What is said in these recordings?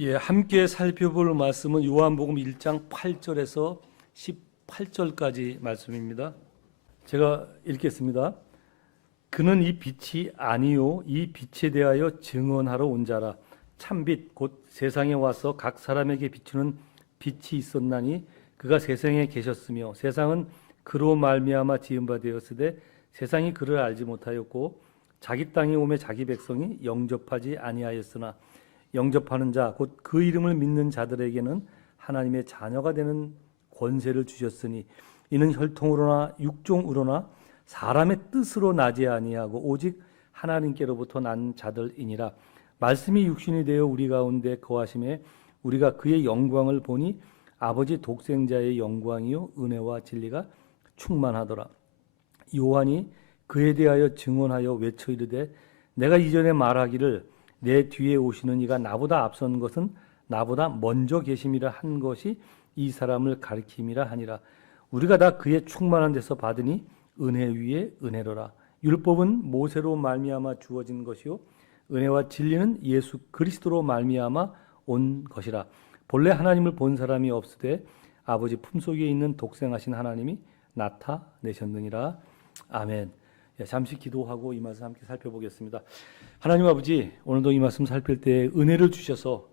예, 함께 살펴볼 말씀은 요한복음 1장 8절에서 18절까지 말씀입니다. 제가 읽겠습니다. 그는 이 빛이 아니요 이 빛에 대하여 증언하러 온 자라. 참빛 곧 세상에 와서 각 사람에게 비추는 빛이 있었나니 그가 세상에 계셨으며 세상은 그로 말미암아 지은 바 되었으되 세상이 그를 알지 못하였고 자기 땅에 오매 자기 백성이 영접하지 아니하였으나 영접하는 자 곧 그 이름을 믿는 자들에게는 하나님의 자녀가 되는 권세를 주셨으니 이는 혈통으로나 육종으로나 사람의 뜻으로 나지 아니하고 오직 하나님께로부터 난 자들이니라. 말씀이 육신이 되어 우리 가운데 거하심에 우리가 그의 영광을 보니 아버지 독생자의 영광이요 은혜와 진리가 충만하더라. 요한이 그에 대하여 증언하여 외쳐 이르되 내가 이전에 말하기를 내 뒤에 오시는 이가 나보다 앞선 것은 나보다 먼저 계심이라 한 것이 이 사람을 가리킴이라 하니라. 우리가 다 그의 충만한 데서 받으니 은혜 위에 은혜로라. 율법은 모세로 말미암아 주어진 것이요 은혜와 진리는 예수 그리스도로 말미암아 온 것이라. 본래 하나님을 본 사람이 없으되 아버지 품속에 있는 독생하신 하나님이 나타내셨느니라. 아멘. 잠시 기도하고 이 말씀 함께 살펴보겠습니다. 하나님 아버지, 오늘도 이 말씀 살필 때 은혜를 주셔서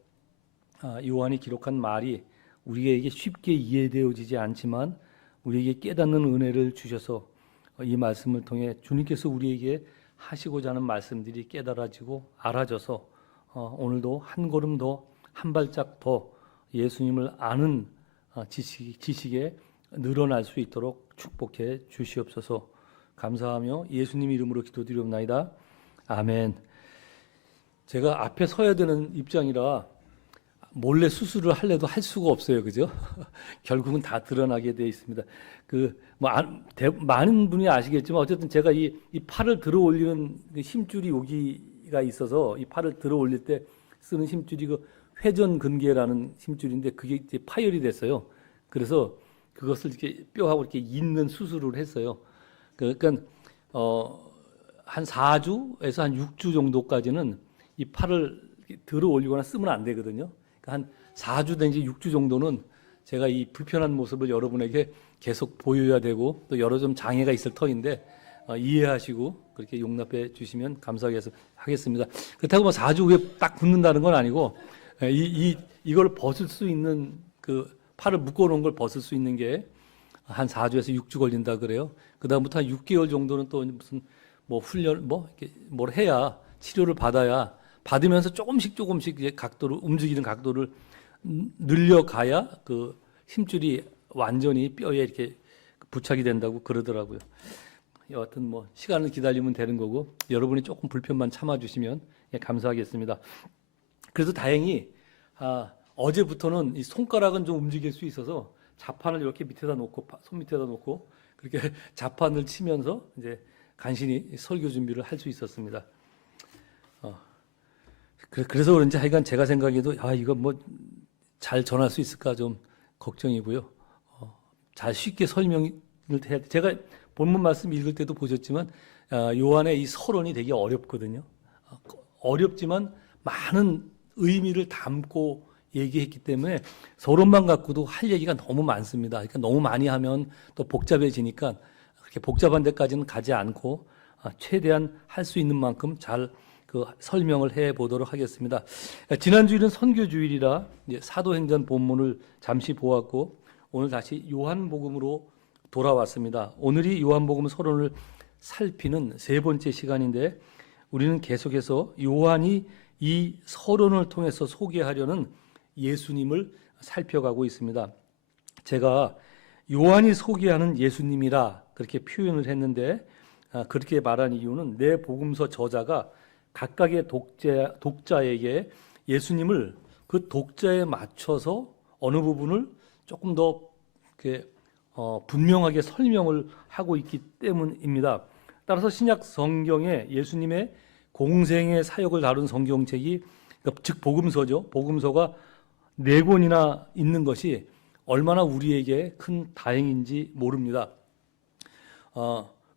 요한이 기록한 말이 우리에게 쉽게 이해되어지지 않지만 우리에게 깨닫는 은혜를 주셔서 이 말씀을 통해 주님께서 우리에게 하시고자 하는 말씀들이 깨달아지고 알아져서 오늘도 한 걸음 더, 한 발짝 더 예수님을 아는 지식에 늘어날 수 있도록 축복해 주시옵소서. 감사하며 예수님 이름으로 기도드리옵나이다. 아멘. 제가 앞에 서야 되는 입장이라 몰래 수술을 할래도 할 수가 없어요, 그죠? 결국은 다 드러나게 되어 있습니다. 많은 분이 아시겠지만 어쨌든 제가 이 팔을 들어 올리는 힘줄이 여기가 있어서 이 팔을 들어 올릴 때 쓰는 힘줄이 그 회전근개라는 힘줄인데 그게 이제 파열이 됐어요. 그래서 그것을 이렇게 뼈하고 이렇게 잇는 수술을 했어요. 그러니까 한 4주에서 한 6주 정도까지는 이 팔을 들어 올리거나 쓰면 안 되거든요. 그러니까 한 4주 내지 6주 정도는 제가 이 불편한 모습을 여러분에게 계속 보여야 되고 또 여러 좀 장애가 있을 터인데 이해하시고 그렇게 용납해 주시면 감사하겠습니다. 그렇다고 뭐 4주 후에 딱 굳는다는 건 아니고 이걸 벗을 수 있는 그 팔을 묶어놓은 걸 벗을 수 있는 게 한 4주에서 6주 걸린다 그래요. 그 다음부터 한 6개월 정도는 또 무슨 뭐 훈련 이렇게 뭘 해야 치료를 받으면서 조금씩 이제 각도를 움직이는 각도를 늘려가야 그 힘줄이 완전히 뼈에 이렇게 부착이 된다고 그러더라고요. 여하튼 뭐 시간을 기다리면 되는 거고 여러분이 조금 불편만 참아주시면 감사하겠습니다. 그래서 다행히 어제부터는 이 손가락은 좀 움직일 수 있어서 자판을 이렇게 밑에다 놓고 손 밑에다 놓고 그렇게 자판을 치면서 이제 간신히 설교 준비를 할 수 있었습니다. 그래서 그런지 하여간 제가 생각해도 이거 뭐 잘 전할 수 있을까 좀 걱정이고요. 잘 쉽게 설명을 해야 돼. 제가 본문 말씀 읽을 때도 보셨지만 요한의 이 서론이 되게 어렵거든요. 어렵지만 많은 의미를 담고 얘기했기 때문에 서론만 갖고도 할 얘기가 너무 많습니다. 그러니까 너무 많이 하면 또 복잡해지니까 그렇게 복잡한 데까지는 가지 않고 최대한 할 수 있는 만큼 잘 그 설명을 해 보도록 하겠습니다. 지난 주일은 선교 주일이라 사도행전 본문을 잠시 보았고 오늘 다시 요한복음으로 돌아왔습니다. 오늘이 요한복음 서론을 살피는 세 번째 시간인데 우리는 계속해서 요한이 이 서론을 통해서 소개하려는 예수님을 살펴가고 있습니다. 제가 요한이 소개하는 예수님이라 그렇게 표현을 했는데 그렇게 말한 이유는 내 복음서 저자가 각각의 독자에게 예수님을 그 독자에 맞춰서 어느 부분을 조금 더 이렇게 분명하게 설명을 하고 있기 때문입니다. 따라서 신약 성경에 예수님의 공생의 사역을 다룬 성경책이 즉 복음서죠. 복음서가 4권이나 있는 것이 얼마나 우리에게 큰 다행인지 모릅니다.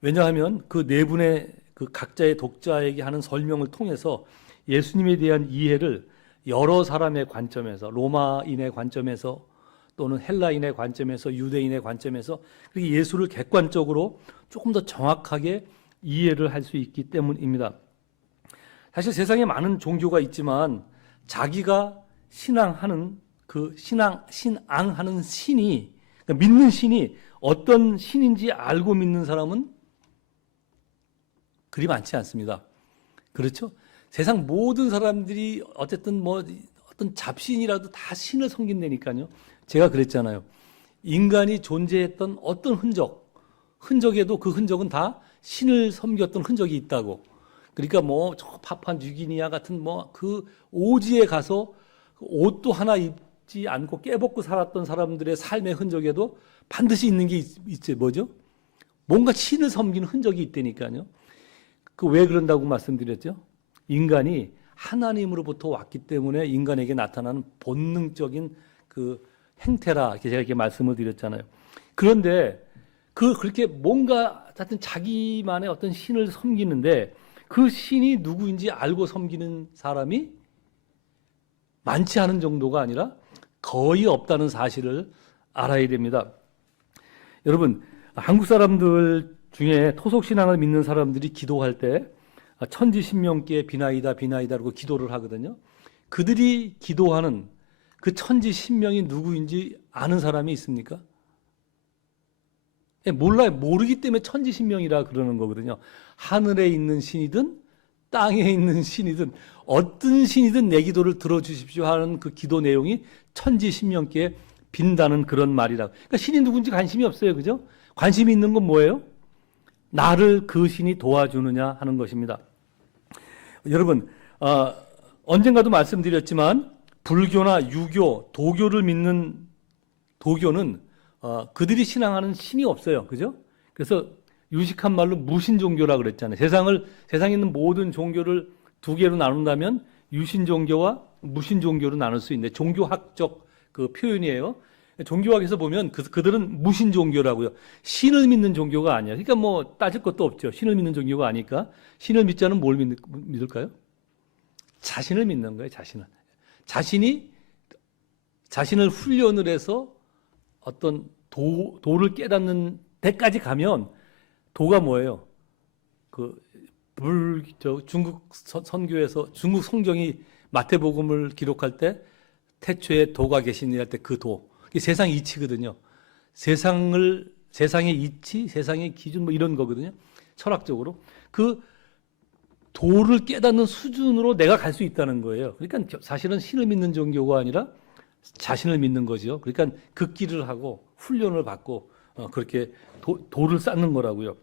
왜냐하면 그 4분의 그 각자의 독자에게 하는 설명을 통해서 예수님에 대한 이해를 여러 사람의 관점에서, 로마인의 관점에서 또는 헬라인의 관점에서, 유대인의 관점에서 그렇게 예수를 객관적으로 조금 더 정확하게 이해를 할 수 있기 때문입니다. 사실 세상에 많은 종교가 있지만 자기가 신앙하는 신앙하는 신이, 그러니까 믿는 신이 어떤 신인지 알고 믿는 사람은 그리 많지 않습니다. 그렇죠? 세상 모든 사람들이 어쨌든 뭐 어떤 잡신이라도 다 신을 섬긴다니까요. 제가 그랬잖아요. 인간이 존재했던 어떤 흔적에도 그 흔적은 다 신을 섬겼던 흔적이 있다고. 그러니까 뭐 저 파푸아 뉴기니아 같은 뭐 그 오지에 가서 옷도 하나 입지 않고 깨벗고 살았던 사람들의 삶의 흔적에도 반드시 있는 게 있죠. 뭐죠? 뭔가 신을 섬기는 흔적이 있다니까요. 그 왜 그런다고 말씀드렸죠? 인간이 하나님으로부터 왔기 때문에 인간에게 나타나는 본능적인 그 행태라 제가 이렇게 말씀을 드렸잖아요. 그런데 그렇게 뭔가 하여튼 자기만의 어떤 신을 섬기는데 그 신이 누구인지 알고 섬기는 사람이 많지 않은 정도가 아니라 거의 없다는 사실을 알아야 됩니다. 여러분, 한국 사람들 중에 토속신앙을 믿는 사람들이 기도할 때 천지신명께 비나이다 비나이다라고 기도를 하거든요. 그들이 기도하는 그 천지신명이 누구인지 아는 사람이 있습니까? 몰라요. 모르기 때문에 천지신명이라 그러는 거거든요. 하늘에 있는 신이든 땅에 있는 신이든 어떤 신이든 내 기도를 들어주십시오 하는 그 기도 내용이 천지신명께 빈다는 그런 말이라. 그러니까 신이 누군지 관심이 없어요. 그죠? 관심이 있는 건 뭐예요? 나를 그 신이 도와주느냐 하는 것입니다. 여러분, 언젠가도 말씀드렸지만 불교나 유교, 도교를 믿는 도교는 그들이 신앙하는 신이 없어요. 그죠? 그래서 유식한 말로 무신종교라 그랬잖아요. 세상에 있는 모든 종교를 두 개로 나눈다면 유신종교와 무신종교로 나눌 수 있는데 종교학적 그 표현이에요. 종교학에서 보면 그들은 무신종교라고요. 신을 믿는 종교가 아니야. 그러니까 뭐 따질 것도 없죠. 신을 믿는 종교가 아니까. 신을 믿자는 뭘 믿을까요? 자신을 믿는 거예요. 자신을 훈련을 해서 어떤 도를 깨닫는 데까지 가면 도가 뭐예요? 중국 선교에서 중국 성경이 마태복음을 기록할 때 태초에 도가 계시니 할 때 그 도. 이게 세상 이치거든요. 세상의 이치, 세상의 기준 뭐 이런 거거든요. 철학적으로. 그 도를 깨닫는 수준으로 내가 갈 수 있다는 거예요. 그러니까 사실은 신을 믿는 종교가 아니라 자신을 믿는 거죠. 그러니까 극기를 하고 훈련을 받고 그렇게 도를 쌓는 거라고요.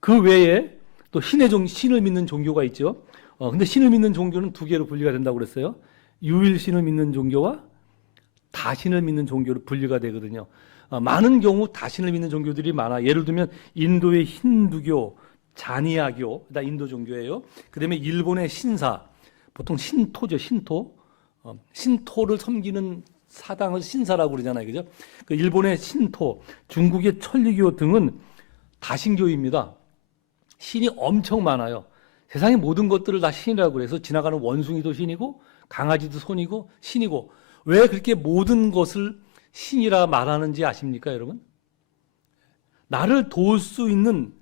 그 외에 또 신을 믿는 종교가 있죠. 근데 신을 믿는 종교는 두 개로 분리가 된다고 그랬어요. 유일신을 믿는 종교와 다신을 믿는 종교로 분리가 되거든요. 많은 경우 다신을 믿는 종교들이 많아. 예를 들면 인도의 힌두교, 자니아교, 다 인도 종교예요. 그다음에 일본의 신사, 보통 신토죠, 신토. 신토를 섬기는 사당을 신사라고 그러잖아요, 그죠? 그 일본의 신토, 중국의 천리교 등은 다신교입니다. 신이 엄청 많아요. 세상의 모든 것들을 다 신이라고 그래서 지나가는 원숭이도 신이고 강아지도 손이고 신이고 왜 그렇게 모든 것을 신이라 말하는지 아십니까, 여러분? 나를 도울 수 있는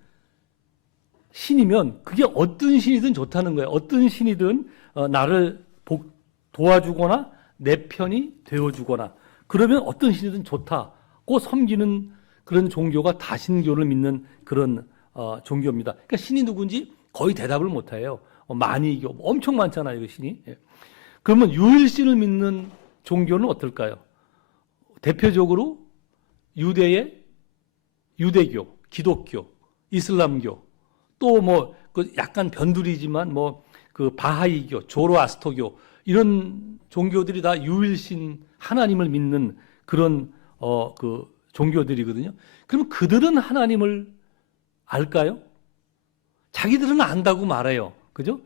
신이면 그게 어떤 신이든 좋다는 거예요. 어떤 신이든 나를 도와주거나 내 편이 되어주거나 그러면 어떤 신이든 좋다고 섬기는 그런 종교가 다신교를 믿는 그런 종교입니다. 그러니까 신이 누군지 거의 대답을 못해요. 만이교 엄청 많잖아요, 신이. 그러면 유일신을 믿는 종교는 어떨까요? 대표적으로 유대교, 기독교, 이슬람교, 또 뭐 약간 변두리지만 뭐 그 바하이교, 조로아스터교 이런 종교들이 다 유일신 하나님을 믿는 그런 그 종교들이거든요. 그럼 그들은 하나님을 알까요? 자기들은 안다고 말해요. 그죠?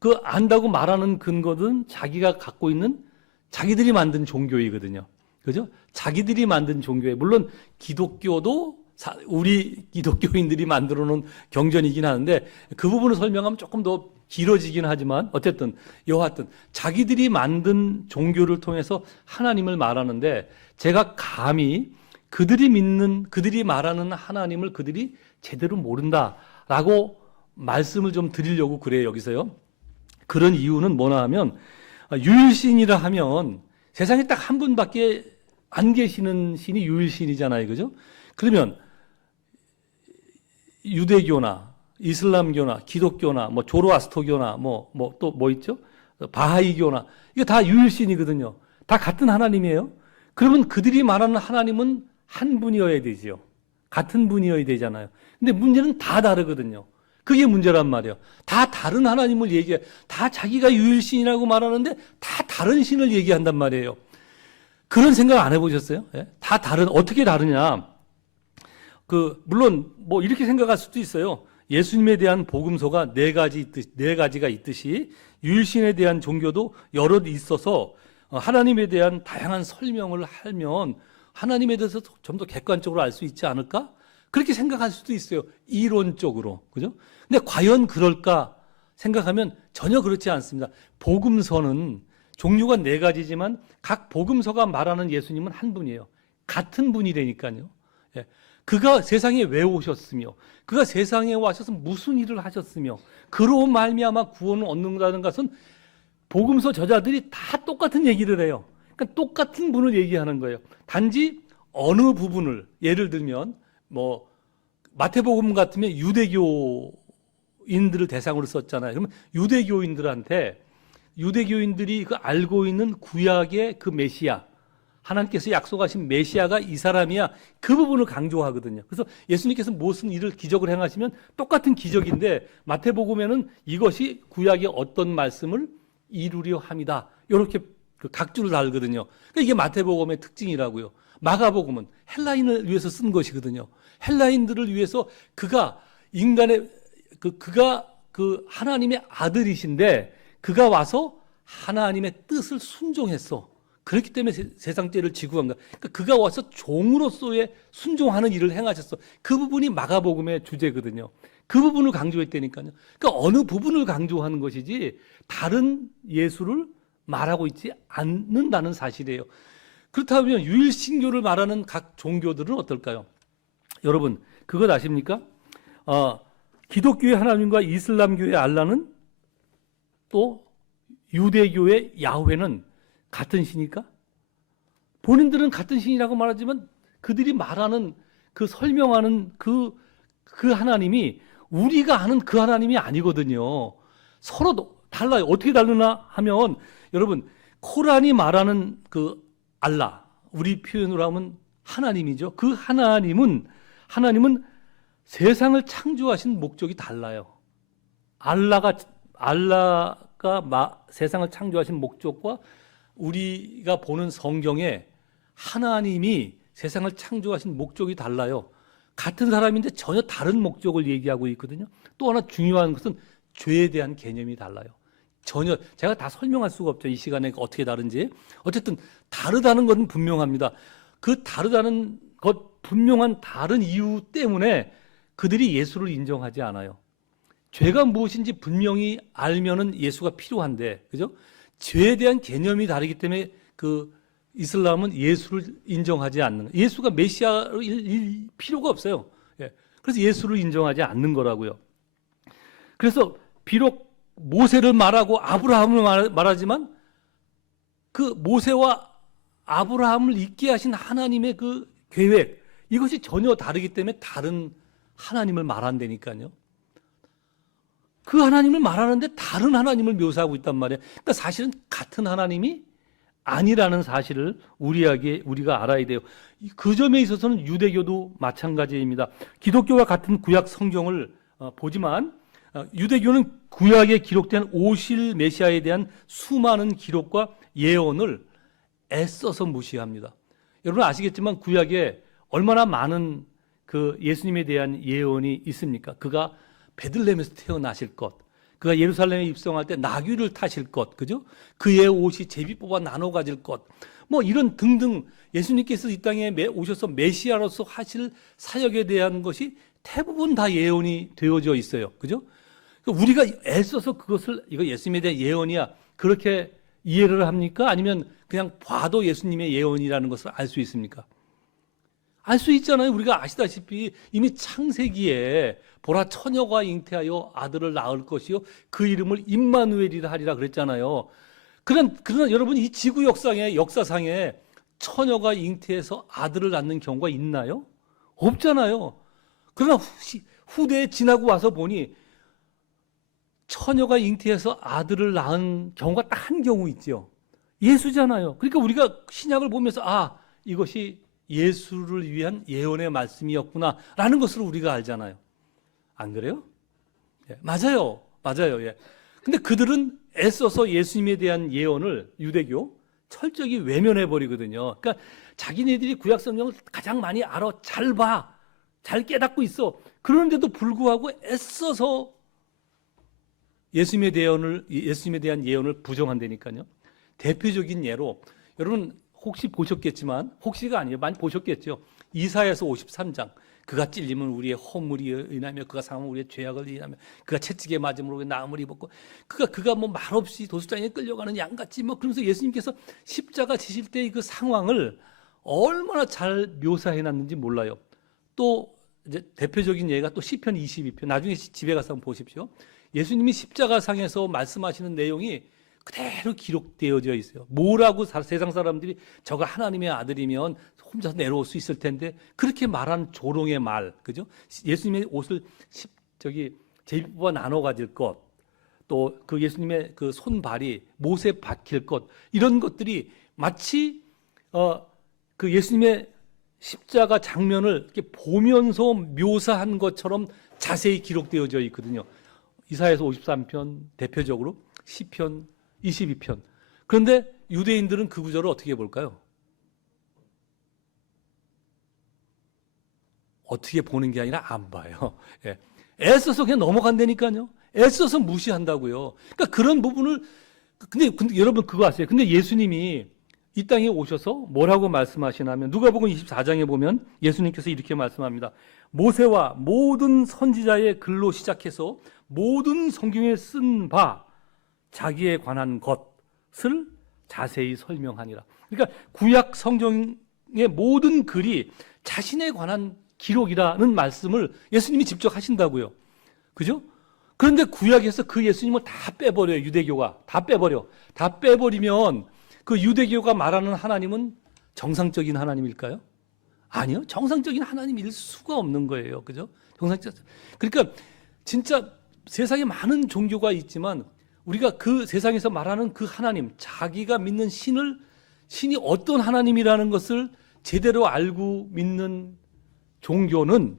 그 안다고 말하는 근거는 자기가 갖고 있는 자기들이 만든 종교이거든요. 그죠? 자기들이 만든 종교에 물론 기독교도 우리 기독교인들이 만들어 놓은 경전이긴 하는데 그 부분을 설명하면 조금 더 길어지긴 하지만 어쨌든 여하튼 자기들이 만든 종교를 통해서 하나님을 말하는데 제가 감히 그들이 말하는 하나님을 그들이 제대로 모른다라고 말씀을 좀 드리려고 그래요. 여기서요. 그런 이유는 뭐냐 하면 유일신이라 하면 세상에 딱 한 분밖에 안 계시는 신이 유일신이잖아요. 그죠? 그러면 유대교나 이슬람교나 기독교나 뭐 조로아스터교나 또 뭐 있죠? 바하이교나 이거 다 유일신이거든요. 다 같은 하나님이에요. 그러면 그들이 말하는 하나님은 한 분이어야 되지요. 같은 분이어야 되잖아요. 근데 문제는 다 다르거든요. 그게 문제란 말이에요. 다 다른 하나님을 얘기해. 다 자기가 유일신이라고 말하는데 다 다른 신을 얘기한단 말이에요. 그런 생각 안 해보셨어요? 예? 다 다른, 어떻게 다르냐? 물론 뭐 이렇게 생각할 수도 있어요. 예수님에 대한 복음서가 네 가지가 있듯이 유일신에 대한 종교도 여럿 있어서 하나님에 대한 다양한 설명을 하면 하나님에 대해서 좀 더 객관적으로 알 수 있지 않을까? 그렇게 생각할 수도 있어요. 이론적으로. 그죠? 근데 과연 그럴까 생각하면 전혀 그렇지 않습니다. 복음서는 종류가 네 가지지만 각 복음서가 말하는 예수님은 한 분이에요. 같은 분이라니까요. 예. 그가 세상에 왜 오셨으며 그가 세상에 와셔서 무슨 일을 하셨으며 그로 말미암아 구원을 얻는다는 것은 복음서 저자들이 다 똑같은 얘기를 해요. 그러니까 똑같은 분을 얘기하는 거예요. 단지 어느 부분을 예를 들면 뭐 마태복음 같으면 유대교인들을 대상으로 썼잖아요. 그러면 유대교인들이 그 알고 있는 구약의 그 메시아, 하나님께서 약속하신 메시아가 이 사람이야, 그 부분을 강조하거든요. 그래서 예수님께서 무슨 일을 기적을 행하시면 똑같은 기적인데 마태복음에는 이것이 구약의 어떤 말씀을 이루려 함이다, 이렇게 각주를 달거든요. 그러니까 이게 마태복음의 특징이라고요. 마가복음은 헬라인을 위해서 쓴 것이거든요. 헬라인들을 위해서 그가 하나님의 아들이신데 그가 와서 하나님의 뜻을 순종했어. 그렇기 때문에 세상 죄를 지고 간 거야. 그러니까 그가 와서 종으로서의 순종하는 일을 행하셨어. 그 부분이 마가복음의 주제거든요. 그 부분을 강조했다니까요. 그러니까 어느 부분을 강조하는 것이지 다른 예수를 말하고 있지 않는다는 사실이에요. 그렇다면 유일신교를 말하는 각 종교들은 어떨까요? 여러분 그것 아십니까? 기독교의 하나님과 이슬람교의 알라는 또 유대교의 야훼는 같은 신일까? 본인들은 같은 신이라고 말하지만 그들이 말하는 설명하는 그 하나님이 우리가 아는 그 하나님이 아니거든요. 서로 달라요. 어떻게 다르나 하면 여러분 코란이 말하는 그 알라, 우리 표현으로 하면 하나님이죠. 그 하나님은 세상을 창조하신 목적이 달라요. 알라가 세상을 창조하신 목적과 우리가 보는 성경에 하나님이 세상을 창조하신 목적이 달라요. 같은 사람인데 전혀 다른 목적을 얘기하고 있거든요. 또 하나 중요한 것은 죄에 대한 개념이 달라요. 전혀 제가 다 설명할 수가 없죠. 이 시간에 어떻게 다른지. 어쨌든 다르다는 것은 분명합니다. 그 다르다는 것, 분명한 다른 이유 때문에 그들이 예수를 인정하지 않아요. 죄가 무엇인지 분명히 알면은 예수가 필요한데, 그죠? 죄에 대한 개념이 다르기 때문에 이슬람은 예수를 인정하지 않는, 예수가 메시아일 필요가 없어요. 예. 그래서 예수를 인정하지 않는 거라고요. 그래서 비록 모세를 말하고 아브라함을 말하지만 그 모세와 아브라함을 있게 하신 하나님의 그 계획, 이것이 전혀 다르기 때문에 다른 하나님을 말한다니까요. 그 하나님을 말하는데 다른 하나님을 묘사하고 있단 말이에요. 그러니까 사실은 같은 하나님이 아니라는 사실을 우리가 알아야 돼요. 그 점에 있어서는 유대교도 마찬가지입니다. 기독교와 같은 구약 성경을 보지만 유대교는 구약에 기록된 오실 메시아에 대한 수많은 기록과 예언을 애써서 무시합니다. 여러분 아시겠지만 구약에 얼마나 많은 예수님에 대한 예언이 있습니까? 그가 베들레헴에서 태어나실 것, 그가 예루살렘에 입성할 때 나귀를 타실 것, 그죠? 그의 옷이 제비 뽑아 나눠 가질 것, 뭐 이런 등등 예수님께서 이 땅에 오셔서 메시아로서 하실 사역에 대한 것이 대부분 다 예언이 되어져 있어요, 그죠? 우리가 애써서 그것을 이거 예수님에 대한 예언이야 그렇게 이해를 합니까? 아니면 그냥 봐도 예수님의 예언이라는 것을 알 수 있습니까? 알 수 있잖아요. 우리가 아시다시피 이미 창세기에 보라 처녀가 잉태하여 아들을 낳을 것이요 그 이름을 임마누엘이라 하리라 그랬잖아요. 그러나 여러분 이 지구 역사상에 처녀가 잉태해서 아들을 낳는 경우가 있나요? 없잖아요. 그러나 후대에 지나고 와서 보니 처녀가 잉태해서 아들을 낳은 경우가 딱 한 경우 있죠. 예수잖아요. 그러니까 우리가 신약을 보면서 이것이 예수를 위한 예언의 말씀이었구나라는 것을 우리가 알잖아요. 안 그래요? 예, 맞아요. 예. 근데 그들은 애써서 예수님에 대한 예언을 유대교 철저히 외면해 버리거든요. 그러니까 자기네들이 구약 성경을 가장 많이 알아, 잘 봐, 잘 깨닫고 있어. 그런데도 불구하고 애써서 예수님에 대한 예언을 부정한다니까요. 대표적인 예로 여러분 혹시 보셨겠지만 혹시가 아니에요. 많이 보셨겠죠. 이사야서 53장 그가 찔리면 우리의 허물이 인하며 그가 상하면 우리의 죄악을 인하며 그가 채찍에 맞음으로 우리의 나음을 입었고 그가 뭐 말없이 도수장에 끌려가는 양같이 뭐 그러면서 예수님께서 십자가 지실 때의 그 상황을 얼마나 잘 묘사해 놨는지 몰라요. 또 이제 대표적인 예가 또 시편 22편 나중에 집에 가서 한번 보십시오. 예수님이 십자가상에서 말씀하시는 내용이 그대로 기록되어져 있어요. 뭐라고 세상 사람들이 저가 하나님의 아들이면 혼자서 내려올 수 있을 텐데 그렇게 말한 조롱의 말, 그죠? 예수님의 옷을 제비뽑아 나눠 가질 것, 또 그 예수님의 그 손발이 못에 박힐 것 이런 것들이 마치 그 예수님의 십자가 장면을 이렇게 보면서 묘사한 것처럼 자세히 기록되어져 있거든요. 이사야서 53편 대표적으로 시편 22편. 그런데 유대인들은 그 구절을 어떻게 볼까요? 어떻게 보는 게 아니라 안 봐요. 예. 애써서 그냥 넘어간다니까요. 애써서 무시한다고요. 그러니까 그런 부분을 근데 여러분 그거 아세요? 근데 예수님이 이 땅에 오셔서 뭐라고 말씀하시냐면 누가복음 24장에 보면 예수님께서 이렇게 말씀합니다. 모세와 모든 선지자의 글로 시작해서 모든 성경에 쓴 바 자기에 관한 것을 자세히 설명하니라. 그러니까 구약 성경의 모든 글이 자신에 관한 기록이라는 말씀을 예수님이 직접 하신다고요. 그죠? 그런데 구약에서 그 예수님을 다 빼버려요. 유대교가 다 빼버리면 그 유대교가 말하는 하나님은 정상적인 하나님일까요? 아니요. 정상적인 하나님일 수가 없는 거예요. 그죠? 그러니까 진짜 세상에 많은 종교가 있지만 우리가 그 세상에서 말하는 그 하나님, 자기가 믿는 신이 어떤 하나님이라는 것을 제대로 알고 믿는 종교는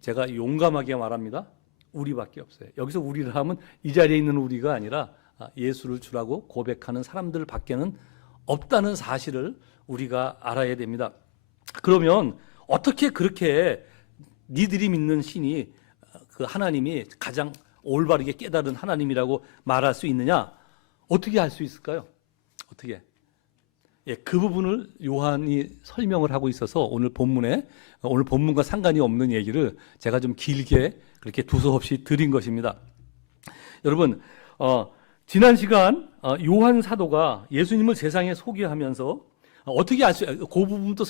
제가 용감하게 말합니다. 우리밖에 없어요. 여기서 우리를 하면 이 자리에 있는 우리가 아니라 예수를 주라고 고백하는 사람들 밖에는 없다는 사실을 우리가 알아야 됩니다. 그러면 어떻게 그렇게 니들이 믿는 신이 그 하나님이 가장 올바르게 깨달은 하나님이라고 말할 수 있느냐? 어떻게 할 수 있을까요? 어떻게? 예, 그 부분을 요한이 설명을 하고 있어서 오늘 본문과 상관이 없는 얘기를 제가 좀 길게 그렇게 두서없이 드린 것입니다. 여러분, 지난 시간 요한 사도가 예수님을 세상에 소개하면서 어떻게 그 부분도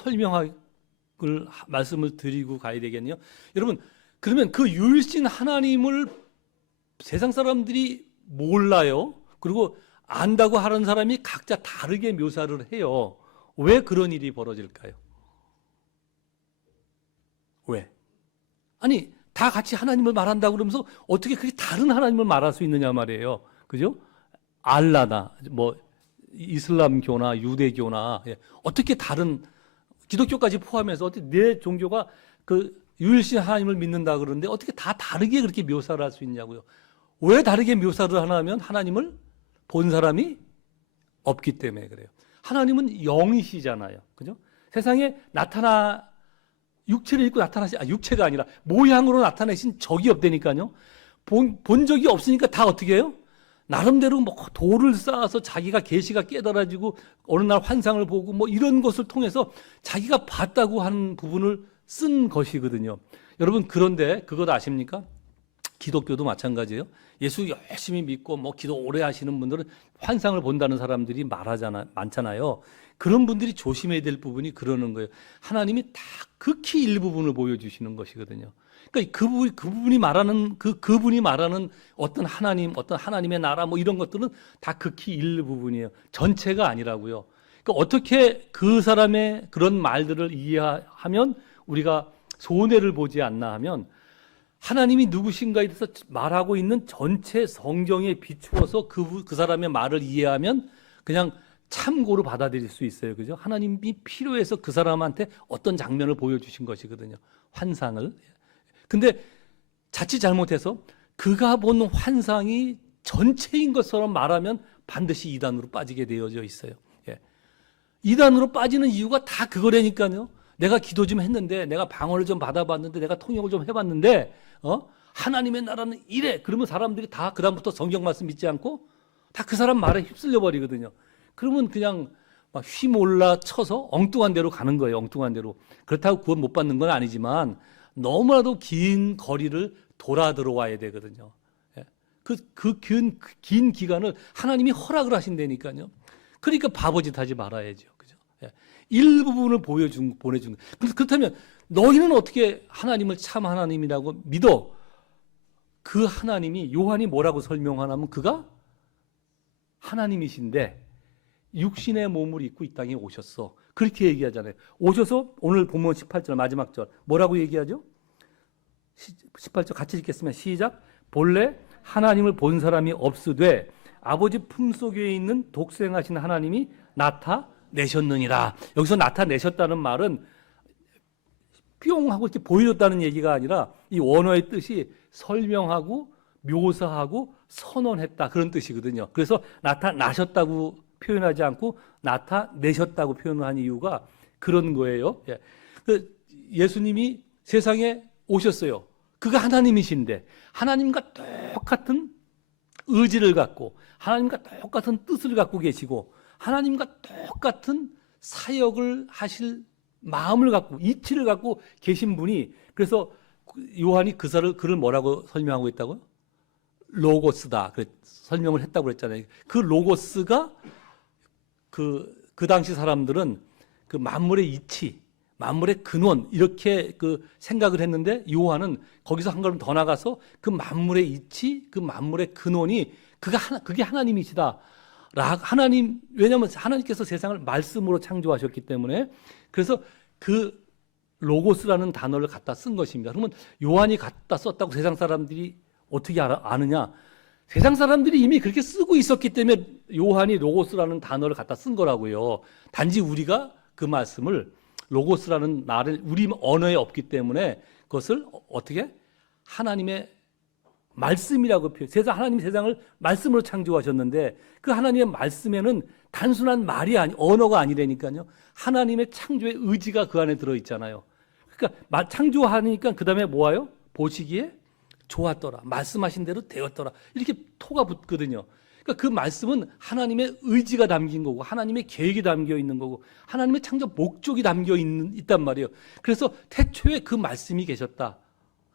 말씀을 드리고 가야 되겠네요. 여러분, 그러면 그 유일신 하나님을 세상 사람들이 몰라요. 그리고 안다고 하는 사람이 각자 다르게 묘사를 해요. 왜 그런 일이 벌어질까요? 왜? 아니, 다 같이 하나님을 말한다고 그러면서 어떻게 그렇게 다른 하나님을 말할 수 있느냐 말이에요. 그죠? 알라나, 뭐, 이슬람교나 유대교나, 어떻게 다른, 기독교까지 포함해서 어떻게 내 종교가 그 유일신 하나님을 믿는다 그러는데 어떻게 다 다르게 그렇게 묘사를 할 수 있냐고요. 왜 다르게 묘사를 하나 하면 하나님을 본 사람이 없기 때문에 그래요. 하나님은 영이시잖아요. 그죠? 세상에 육체를 입고 육체가 아니라 모양으로 나타내신 적이 없다니까요. 본 적이 없으니까 다 어떻게 해요? 나름대로 뭐 돌을 쌓아서 자기가 계시가 깨달아지고 어느 날 환상을 보고 뭐 이런 것을 통해서 자기가 봤다고 하는 부분을 쓴 것이거든요. 여러분 그런데 그것 아십니까? 기독교도 마찬가지예요. 예수 열심히 믿고 뭐 기도 오래 하시는 분들은 환상을 본다는 사람들이 많잖아요. 그런 분들이 조심해야 될 부분이 그러는 거예요. 하나님이 다 극히 일부분을 보여주시는 것이거든요. 그러니까 그분이 말하는 어떤 하나님, 어떤 하나님의 나라 뭐 이런 것들은 다 극히 일부분이에요. 전체가 아니라고요. 그러니까 어떻게 그 사람의 그런 말들을 이해하면 우리가 손해를 보지 않나 하면 하나님이 누구신가에 대해서 말하고 있는 전체 성경에 비추어서 그 사람의 말을 이해하면 그냥 참고로 받아들일 수 있어요. 그죠? 하나님이 필요해서 그 사람한테 어떤 장면을 보여주신 것이거든요. 환상을. 근데 자칫 잘못해서 그가 본 환상이 전체인 것처럼 말하면 반드시 이단으로 빠지게 되어져 있어요. 예. 이단으로 빠지는 이유가 다 그거라니까요. 내가 기도 좀 했는데, 내가 방언을 좀 받아봤는데, 내가 통역을 좀 해봤는데, 하나님의 나라는 이래. 그러면 사람들이 다 그다음부터 성경 말씀 믿지 않고 다 그 사람 말에 휩쓸려 버리거든요. 그러면 그냥 막 휘몰라 쳐서 엉뚱한 데로 가는 거예요. 엉뚱한 데로. 그렇다고 구원 못 받는 건 아니지만 너무나도 긴 거리를 돌아 들어와야 되거든요. 긴 기간을 하나님이 허락을 하신다니까요. 그러니까 바보짓 하지 말아야죠. 그죠? 일부분을 보내준 거예요. 그렇다면 너희는 어떻게 하나님을 참 하나님이라고 믿어? 그 하나님이 요한이 뭐라고 설명하냐면 그가 하나님이신데 육신의 몸을 입고 이 땅에 오셨어. 그렇게 얘기하잖아요. 오셔서 오늘 본문 18절 마지막 절 뭐라고 얘기하죠? 18절 같이 읽겠습니다. 시작. 본래 하나님을 본 사람이 없으되 아버지 품속에 있는 독생하신 하나님이 나타내셨느니라. 여기서 나타내셨다는 말은 뿅 하고 이렇게 보여줬다는 얘기가 아니라 이 원어의 뜻이 설명하고 묘사하고 선언했다 그런 뜻이거든요. 그래서 나타나셨다고 표현하지 않고 나타내셨다고 표현한 이유가 그런 거예요. 예수님이 세상에 오셨어요. 그가 하나님이신데 하나님과 똑같은 의지를 갖고 하나님과 똑같은 뜻을 갖고 계시고 하나님과 똑같은 사역을 하실 마음을 갖고 이치를 갖고 계신 분이 그래서 요한이 그를 뭐라고 설명하고 있다고요? 로고스다. 설명을 했다고 그랬잖아요. 그 로고스가 그 당시 사람들은 그 만물의 이치, 만물의 근원 이렇게 그 생각을 했는데 요한은 거기서 한 걸음 더 나가서 그 만물의 이치, 그 만물의 근원이 그게 하나님이시다. 하나님 왜냐하면 하나님께서 세상을 말씀으로 창조하셨기 때문에 그래서 그 로고스라는 단어를 갖다 쓴 것입니다. 그러면 요한이 갖다 썼다고 세상 사람들이 어떻게 아느냐? 세상 사람들이 이미 그렇게 쓰고 있었기 때문에 요한이 로고스라는 단어를 갖다 쓴 거라고요. 단지 우리가 그 말씀을 로고스라는 말을 우리 언어에 없기 때문에 그것을 어떻게 하나님의 말씀이라고 하나님이 세상을 말씀으로 창조하셨는데 그 하나님의 말씀에는 단순한 말이 언어가 아니라니까요. 하나님의 창조의 의지가 그 안에 들어 있잖아요. 그러니까 창조하니까 그다음에 뭐예요? 보시기에 좋았더라. 말씀하신 대로 되었더라. 이렇게 토가 붙거든요. 그러니까 그 말씀은 하나님의 의지가 담긴 거고 하나님의 계획이 담겨 있는 거고 하나님의 창조 목적이 담겨 있단 말이에요. 그래서 태초에 그 말씀이 계셨다.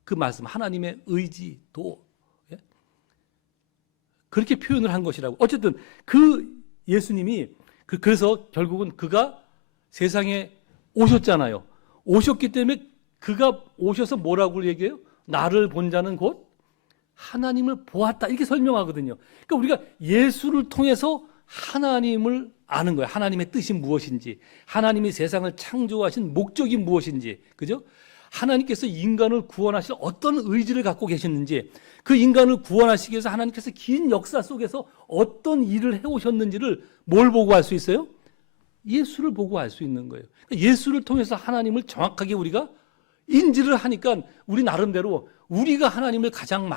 그 말씀 하나님의 의지도 그렇게 표현을 한 것이라고. 어쨌든 그 예수님이 그래서 결국은 그가 세상에 오셨잖아요. 오셨기 때문에 그가 오셔서 뭐라고 얘기해요? 나를 본 자는 곧 하나님을 보았다 이렇게 설명하거든요. 그러니까 우리가 예수를 통해서 하나님을 아는 거예요. 하나님의 뜻이 무엇인지, 하나님이 세상을 창조하신 목적이 무엇인지, 그죠? 하나님께서 인간을 구원하실 어떤 의지를 갖고 계셨는지, 그 인간을 구원하시기 위해서 하나님께서 긴 역사 속에서 어떤 일을 해오셨는지를 뭘 보고 알 수 있어요? 예수를 보고 알 수 있는 거예요. 그러니까 예수를 통해서 하나님을 정확하게 우리가 인지를 하니까 우리 나름대로 우리가 하나님을 가장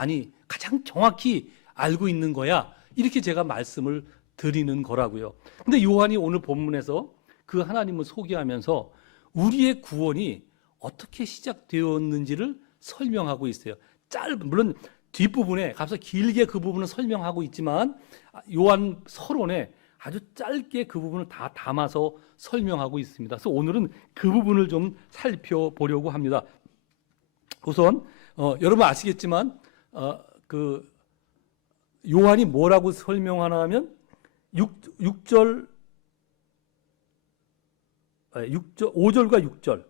정확히 알고 있는 거야. 이렇게 제가 말씀을 드리는 거라고요. 근데 요한이 오늘 본문에서 그 하나님을 소개하면서 우리의 구원이 어떻게 시작되었는지를 설명하고 있어요. 물론 뒷부분에 가서 길게 그 부분을 설명하고 있지만 요한 서론에 아주 짧게 그 부분을 다 담아서 설명하고 있습니다. 그래서 오늘은 그 부분을 좀 살펴보려고 합니다. 우선 여러분 아시겠지만 그 요한이 뭐라고 설명하나 하면 5절과 6절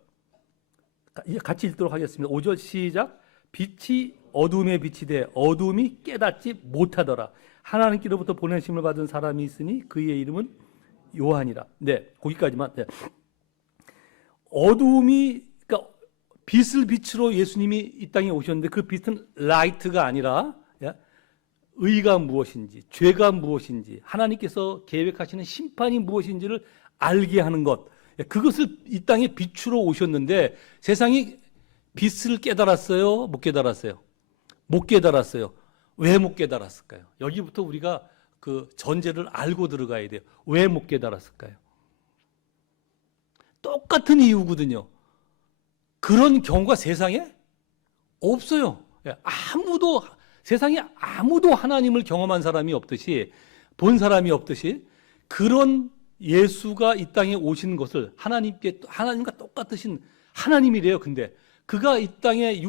같이 읽도록 하겠습니다. 5절 시작. 빛이 어둠에 빛이 돼 어둠이 깨닫지 못하더라. 하나님께로부터 보내심을 받은 사람이 있으니 그의 이름은 요한이라. 네, 거기까지만. 네. 어둠이, 그러니까 빛을 빛으로 예수님이 이 땅에 오셨는데 그 빛은 라이트가 아니라 의가 무엇인지, 죄가 무엇인지, 하나님께서 계획하시는 심판이 무엇인지를 알게 하는 것, 그것을 이 땅에 빛으로 오셨는데 세상이 빛을 깨달았어요? 못 깨달았어요? 못 깨달았어요. 왜 못 깨달았을까요? 여기부터 우리가 그 전제를 알고 들어가야 돼요. 왜 못 깨달았을까요? 똑같은 이유거든요. 그런 경우가 세상에 없어요. 세상에 아무도 하나님을 경험한 사람이 없듯이, 본 사람이 없듯이, 그런 예수가 이 땅에 오신 것을 하나님과 똑같으신 하나님이래요. 근데 그가 이 땅에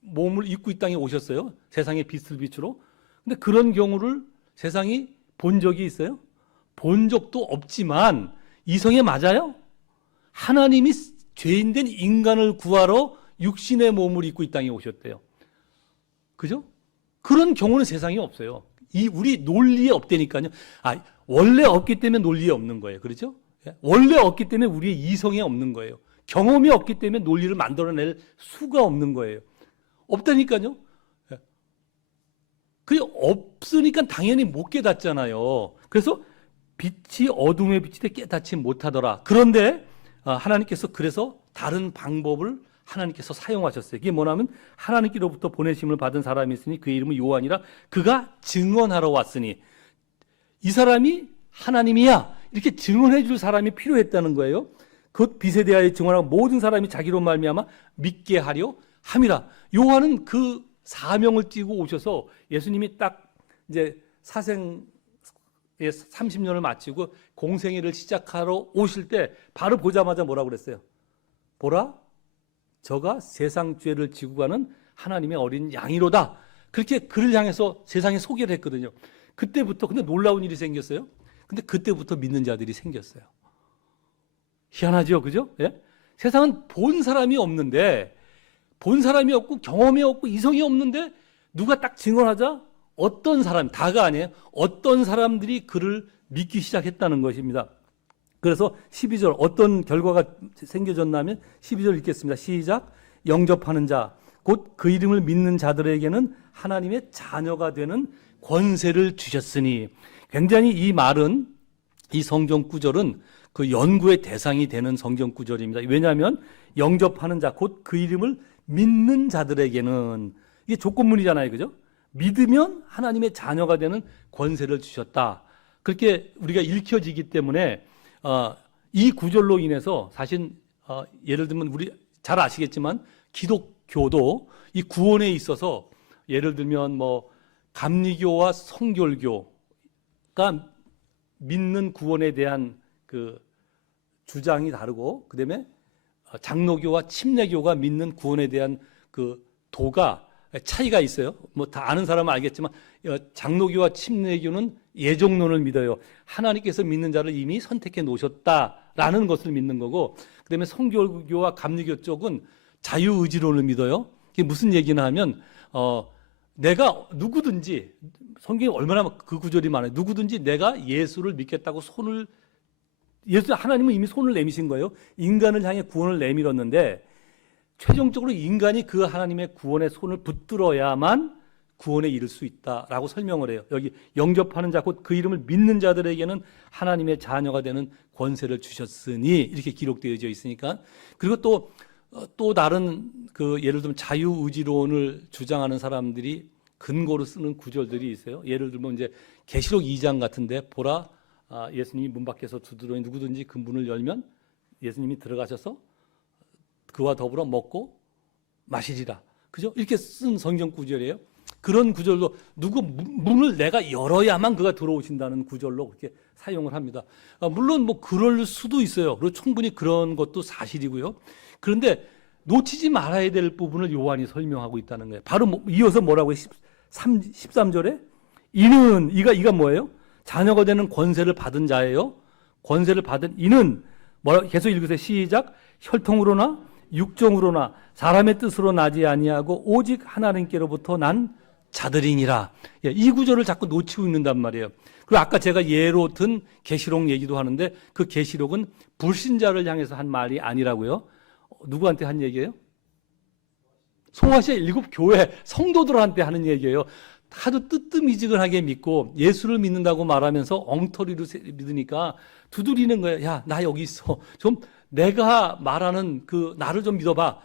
몸을 입고 이 땅에 오셨어요. 세상의 빛을 빛으로. 근데 그런 경우를 세상이 본 적이 있어요? 본 적도 없지만 이성에 맞아요? 하나님이 죄인된 인간을 구하러 육신의 몸을 입고 이 땅에 오셨대요. 그죠? 그런 경우는 세상에 없어요. 우리 논리에 없다니까요. 원래 없기 때문에 논리에 없는 거예요. 그렇죠? 원래 없기 때문에 우리의 이성에 없는 거예요. 경험이 없기 때문에 논리를 만들어낼 수가 없는 거예요. 없다니까요. 그게 없으니까 당연히 못 깨닫잖아요. 그래서 빛이 어둠의 빛이 돼 깨닫지 못하더라. 그런데 하나님께서 그래서 다른 방법을 하나님께서 사용하셨어요. 그게 뭐냐면 하나님께로부터 보내심을 받은 사람이 있으니 그의 이름은 요한이라. 그가 증언하러 왔으니, 이 사람이 하나님이야 이렇게 증언해 줄 사람이 필요했다는 거예요. 그 빛에 대하여 증언하고 모든 사람이 자기로 말미암아 믿게 하려 함이라. 요한은 그 사명을 띠고 오셔서 예수님이 딱 이제 사생의 30년을 마치고 공생애를 시작하러 오실 때 바로 보자마자 뭐라고 그랬어요? 보라, 저가 세상 죄를 지고 가는 하나님의 어린 양이로다. 그렇게 그를 향해서 세상에 소개를 했거든요. 그때부터, 근데 놀라운 일이 생겼어요. 근데 그때부터 믿는 자들이 생겼어요. 희한하죠, 그죠? 예? 세상은 본 사람이 없는데, 본 사람이 없고 경험이 없고 이성이 없는데 누가 딱 증언하자 어떤 사람, 다가 아니에요. 어떤 사람들이 그를 믿기 시작했다는 것입니다. 그래서 12절 어떤 결과가 생겨졌냐면 12절 읽겠습니다. 시작. 영접하는 자, 곧 그 이름을 믿는 자들에게는 하나님의 자녀가 되는 권세를 주셨으니. 굉장히 이 말은, 이 성경 구절은 그 연구의 대상이 되는 성경 구절입니다. 왜냐하면 영접하는 자, 곧 그 이름을 믿는 자들에게는, 이게 조건문이잖아요. 그죠? 믿으면 하나님의 자녀가 되는 권세를 주셨다. 그렇게 우리가 읽혀지기 때문에 이 구절로 인해서 사실 예를 들면 우리 잘 아시겠지만 기독교도 이 구원에 있어서 예를 들면 뭐 감리교와 성결교가 믿는 구원에 대한 그 주장이 다르고, 그다음에 장로교와 침례교가 믿는 구원에 대한 그 도가 차이가 있어요. 뭐 다 아는 사람은 알겠지만 장로교와 침례교는 예정론을 믿어요. 하나님께서 믿는 자를 이미 선택해 놓으셨다라는 것을 믿는 거고, 그다음에 성결교와 감리교 쪽은 자유의지론을 믿어요. 이게 무슨 얘기나 하면 내가 누구든지, 성경에 얼마나 그 구절이 많아요. 누구든지 내가 예수를 믿겠다고 하나님은 이미 손을 내미신 거예요. 인간을 향해 구원을 내밀었는데 최종적으로 인간이 그 하나님의 구원의 손을 붙들어야만 구원에 이를 수 있다라고 설명을 해요. 여기 영접하는 자, 곧 그 이름을 믿는 자들에게는 하나님의 자녀가 되는 권세를 주셨으니, 이렇게 기록되어져 있으니까. 그리고 또 다른 그 예를 들면 자유의지론을 주장하는 사람들이 근거로 쓰는 구절들이 있어요. 예를 들면 이제 계시록 2장 같은데, 보라, 예수님이 문 밖에서 두드러니 누구든지 그 문을 열면 예수님이 들어가셔서 그와 더불어 먹고 마시리라. 그죠? 이렇게 쓴 성경 구절이에요. 그런 구절도 문을 내가 열어야만 그가 들어오신다는 구절로 그렇게 사용을 합니다. 물론 뭐 그럴 수도 있어요. 그리고 충분히 그런 것도 사실이고요. 그런데 놓치지 말아야 될 부분을 요한이 설명하고 있다는 거예요. 바로 이어서 뭐라고 해요? 13절에 이는 이가 뭐예요? 자녀가 되는 권세를 받은 자예요. 권세를 받은 이는 뭐라 계속 읽으세요. 시작. 혈통으로나 육정으로나 사람의 뜻으로 나지 아니하고 오직 하나님께로부터 난 자들이니라. 예, 이 구절을 자꾸 놓치고 있는단 말이에요. 그리고 아까 제가 예로 든 계시록 얘기도 하는데 그 계시록은 불신자를 향해서 한 말이 아니라고요. 누구한테 한 얘기예요? 소아시아 7교회 성도들한테 하는 얘기예요. 하도 뜨뜻미지근하게 믿고 예수를 믿는다고 말하면서 엉터리로 믿으니까 두드리는 거예요. 야, 나 여기 있어. 좀 내가 말하는 그 나를 좀 믿어봐.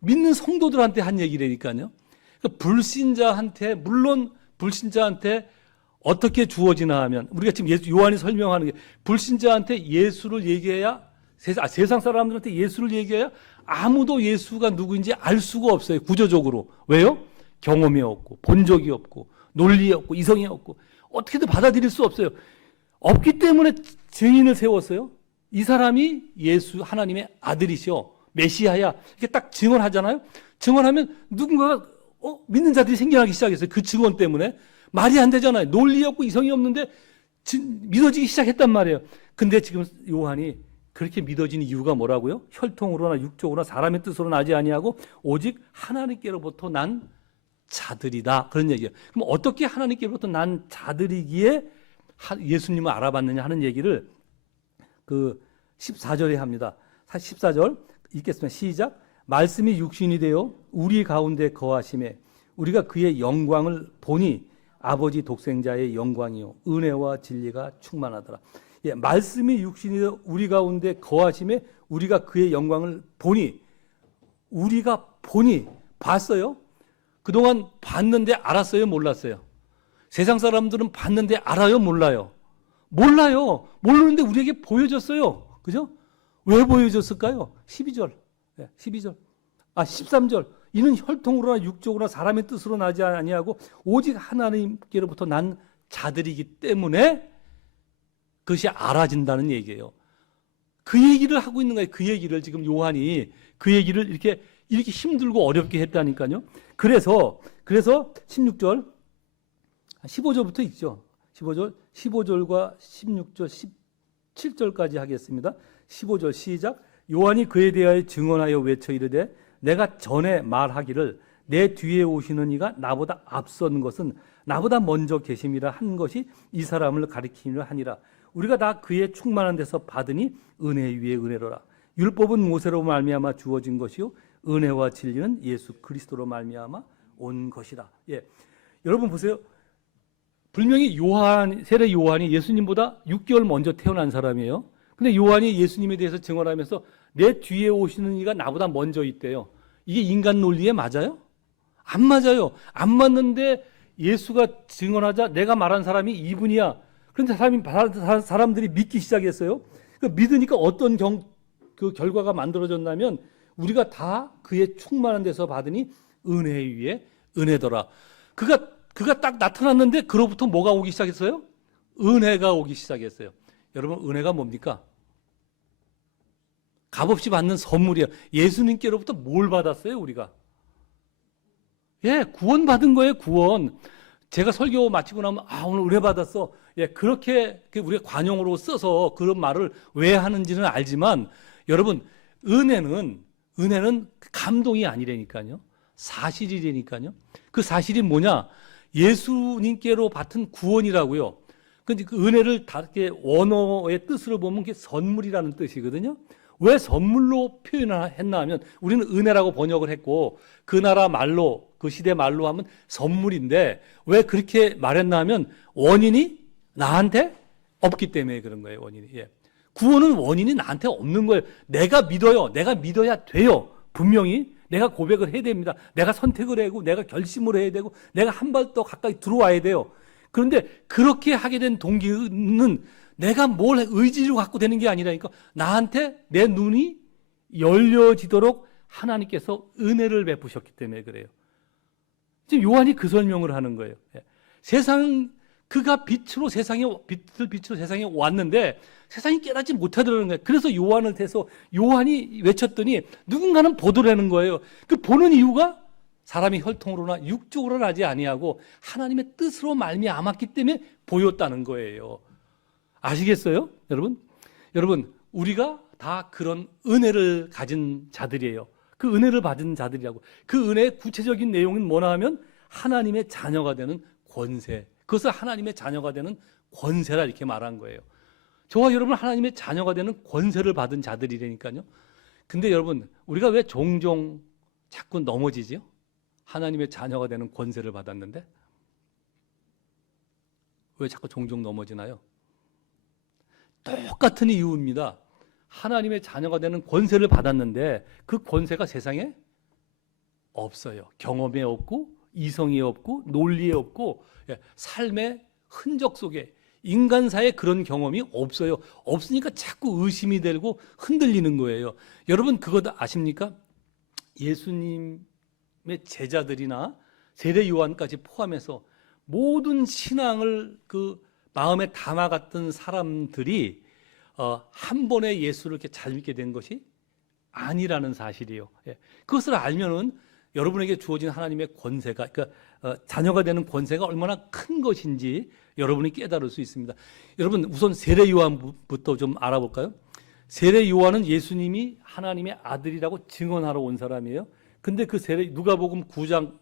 믿는 성도들한테 한 얘기라니까요. 그러니까 불신자한테, 물론 불신자한테 어떻게 주어지나 하면 우리가 지금 요한이 설명하는 게 불신자한테 예수를 얘기해야 세상 사람들한테 예수를 얘기해야 아무도 예수가 누구인지 알 수가 없어요. 구조적으로. 왜요? 경험이 없고 본 적이 없고 논리 없고 이성이 없고 어떻게든 받아들일 수 없어요. 없기 때문에 증인을 세웠어요. 이 사람이 예수 하나님의 아들이시오. 메시아야. 이렇게 딱 증언하잖아요. 증언하면 누군가가 믿는 자들이 생겨나기 시작했어요. 그 증언 때문에. 말이 안 되잖아요. 논리 없고 이성이 없는데 믿어지기 시작했단 말이에요. 근데 지금 요한이 그렇게 믿어진 이유가 뭐라고요? 혈통으로나 육적으로나 사람의 뜻으로 나지 아니하고 오직 하나님께로부터 난 자들이다. 그런 얘기예요. 그럼 어떻게 하나님께로부터 난 자들이기에 예수님을 알아봤느냐 하는 얘기를 그 14절에 합니다. 14절 읽겠습니다. 시작. 말씀이 육신이 되어 우리 가운데 거하심에 우리가 그의 영광을 보니 아버지 독생자의 영광이요 은혜와 진리가 충만하더라. 예, 말씀이 육신이 되어 우리 가운데 거하심에 우리가 그의 영광을 보니 우리가 보니 봤어요? 그동안 봤는데 알았어요? 몰랐어요? 세상 사람들은 봤는데 알아요? 몰라요? 몰라요. 모르는데 우리에게 보여줬어요. 그죠? 왜 보여줬을까요? 12절. 12절. 13절. 이는 혈통으로나 육적으로나 사람의 뜻으로 나지 아니하고 오직 하나님께로부터 난 자들이기 때문에 그것이 알아진다는 얘기예요. 그 얘기를 하고 있는 거예요. 그 얘기를 지금 요한이 그 얘기를 이렇게 힘들고 어렵게 했다니까요. 그래서 16절 15절부터 있죠. 15절과 16절 17절까지 하겠습니다. 15절 시작. 요한이 그에 대하여 증언하여 외쳐 이르되 내가 전에 말하기를 내 뒤에 오시는 이가 나보다 앞선 것은 나보다 먼저 계심이라 한 것이 이 사람을 가리키려 하니라. 우리가 다 그의 충만한 데서 받으니 은혜 위에 은혜로라. 율법은 모세로 말미암아 주어진 것이요 은혜와 진리는 예수 그리스도로 말미암아 온 것이다. 예, 여러분 보세요. 분명히 세례 요한이 예수님보다 6개월 먼저 태어난 사람이에요. 근데 요한이 예수님에 대해서 증언하면서 내 뒤에 오시는 이가 나보다 먼저 있대요. 이게 인간 논리에 맞아요? 안 맞아요. 안 맞는데 예수가 증언하자 내가 말한 사람이 이분이야. 그런데 사람들이 믿기 시작했어요. 믿으니까 어떤 그 결과가 만들어졌냐면 우리가 다 그의 충만한 데서 받으니 은혜 위에 은혜더라. 그가 딱 나타났는데 그로부터 뭐가 오기 시작했어요? 은혜가 오기 시작했어요. 여러분 은혜가 뭡니까? 값없이 받는 선물이에요. 예수님께로부터 뭘 받았어요, 우리가? 예, 구원 받은 거예요, 구원. 제가 설교 마치고 나면 오늘 은혜 받았어. 예, 그렇게 우리가 관용으로 써서 그런 말을 왜 하는지는 알지만 여러분 은혜는 감동이 아니라니까요. 사실이라니까요. 그 사실이 뭐냐? 예수님께로 받은 구원이라고요. 근데 그 은혜를 다르게 원어의 뜻으로 보면 그게 선물이라는 뜻이거든요. 왜 선물로 표현했나 하면 우리는 은혜라고 번역을 했고 그 나라 말로 그 시대 말로 하면 선물인데 왜 그렇게 말했나 하면 원인이 나한테 없기 때문에 그런 거예요. 원인이. 예. 구원은 원인이 나한테 없는 거예요. 내가 믿어요. 내가 믿어야 돼요. 분명히 내가 고백을 해야 됩니다. 내가 선택을 해야 되고 내가 결심을 해야 되고 내가 한 발 더 가까이 들어와야 돼요. 그런데 그렇게 하게 된 동기는 내가 뭘 의지로 갖고 되는 게 아니라니까 나한테 내 눈이 열려지도록 하나님께서 은혜를 베푸셨기 때문에 그래요. 지금 요한이 그 설명을 하는 거예요. 그가 빛으로 세상에 왔는데 세상이 깨닫지 못하더라는 거예요. 그래서 요한을 대서 요한이 외쳤더니 누군가는 보더라는 거예요. 그 보는 이유가 사람이 혈통으로나 육적으로 나지 아니하고 하나님의 뜻으로 말미암았기 때문에 보였다는 거예요. 아시겠어요? 여러분 우리가 다 그런 은혜를 가진 자들이에요. 그 은혜를 받은 자들이라고. 그 은혜의 구체적인 내용은 뭐냐 하면 하나님의 자녀가 되는 권세. 그것을 하나님의 자녀가 되는 권세라 이렇게 말한 거예요. 저와 여러분 하나님의 자녀가 되는 권세를 받은 자들이라니까요. 근데 여러분 우리가 왜 종종 자꾸 넘어지죠? 하나님의 자녀가 되는 권세를 받았는데 왜 자꾸 종종 넘어지나요? 똑같은 이유입니다. 하나님의 자녀가 되는 권세를 받았는데 그 권세가 세상에 없어요. 경험에 없고 이성에 없고 논리에 없고 삶의 흔적 속에 인간사의 그런 경험이 없어요. 없으니까 자꾸 의심이 되고 흔들리는 거예요. 여러분 그거 아십니까? 예수님의 제자들이나 세례 요한까지 포함해서 모든 신앙을 그 마음에 담아갔던 사람들이 한 번에 예수를 이렇게 잘 믿게 된 것이 아니라는 사실이에요. 그것을 알면은 여러분에게 주어진 하나님의 권세가, 그러니까 자녀가 되는 권세가 얼마나 큰 것인지 여러분이 깨달을 수 있습니다. 여러분 우선 세례 요한부터 좀 알아볼까요? 세례 요한은 예수님이 하나님의 아들이라고 증언하러 온 사람이에요. 근데 그 세례 누가복음 9장,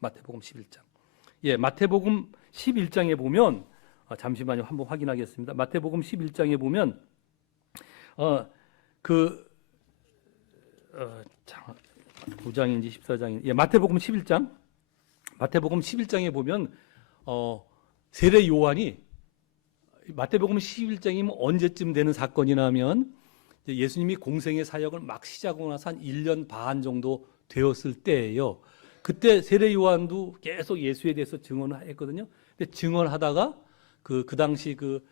마태복음 11장. 마태복음 11장에 보면 잠시만요. 한번 확인하겠습니다. 마태복음 11장에 보면 9장인지 14장인지 마태복음 11장에 보면 세례 요한이 마태복음 11장이면 언제쯤 되는 사건이냐면 예수님이 공생의 사역을 막 시작하고 나서 한 1년 반 정도 되었을 때예요. 그때 세례 요한도 계속 예수에 대해서 증언했거든요. 근데 증언하다가 그 당시 그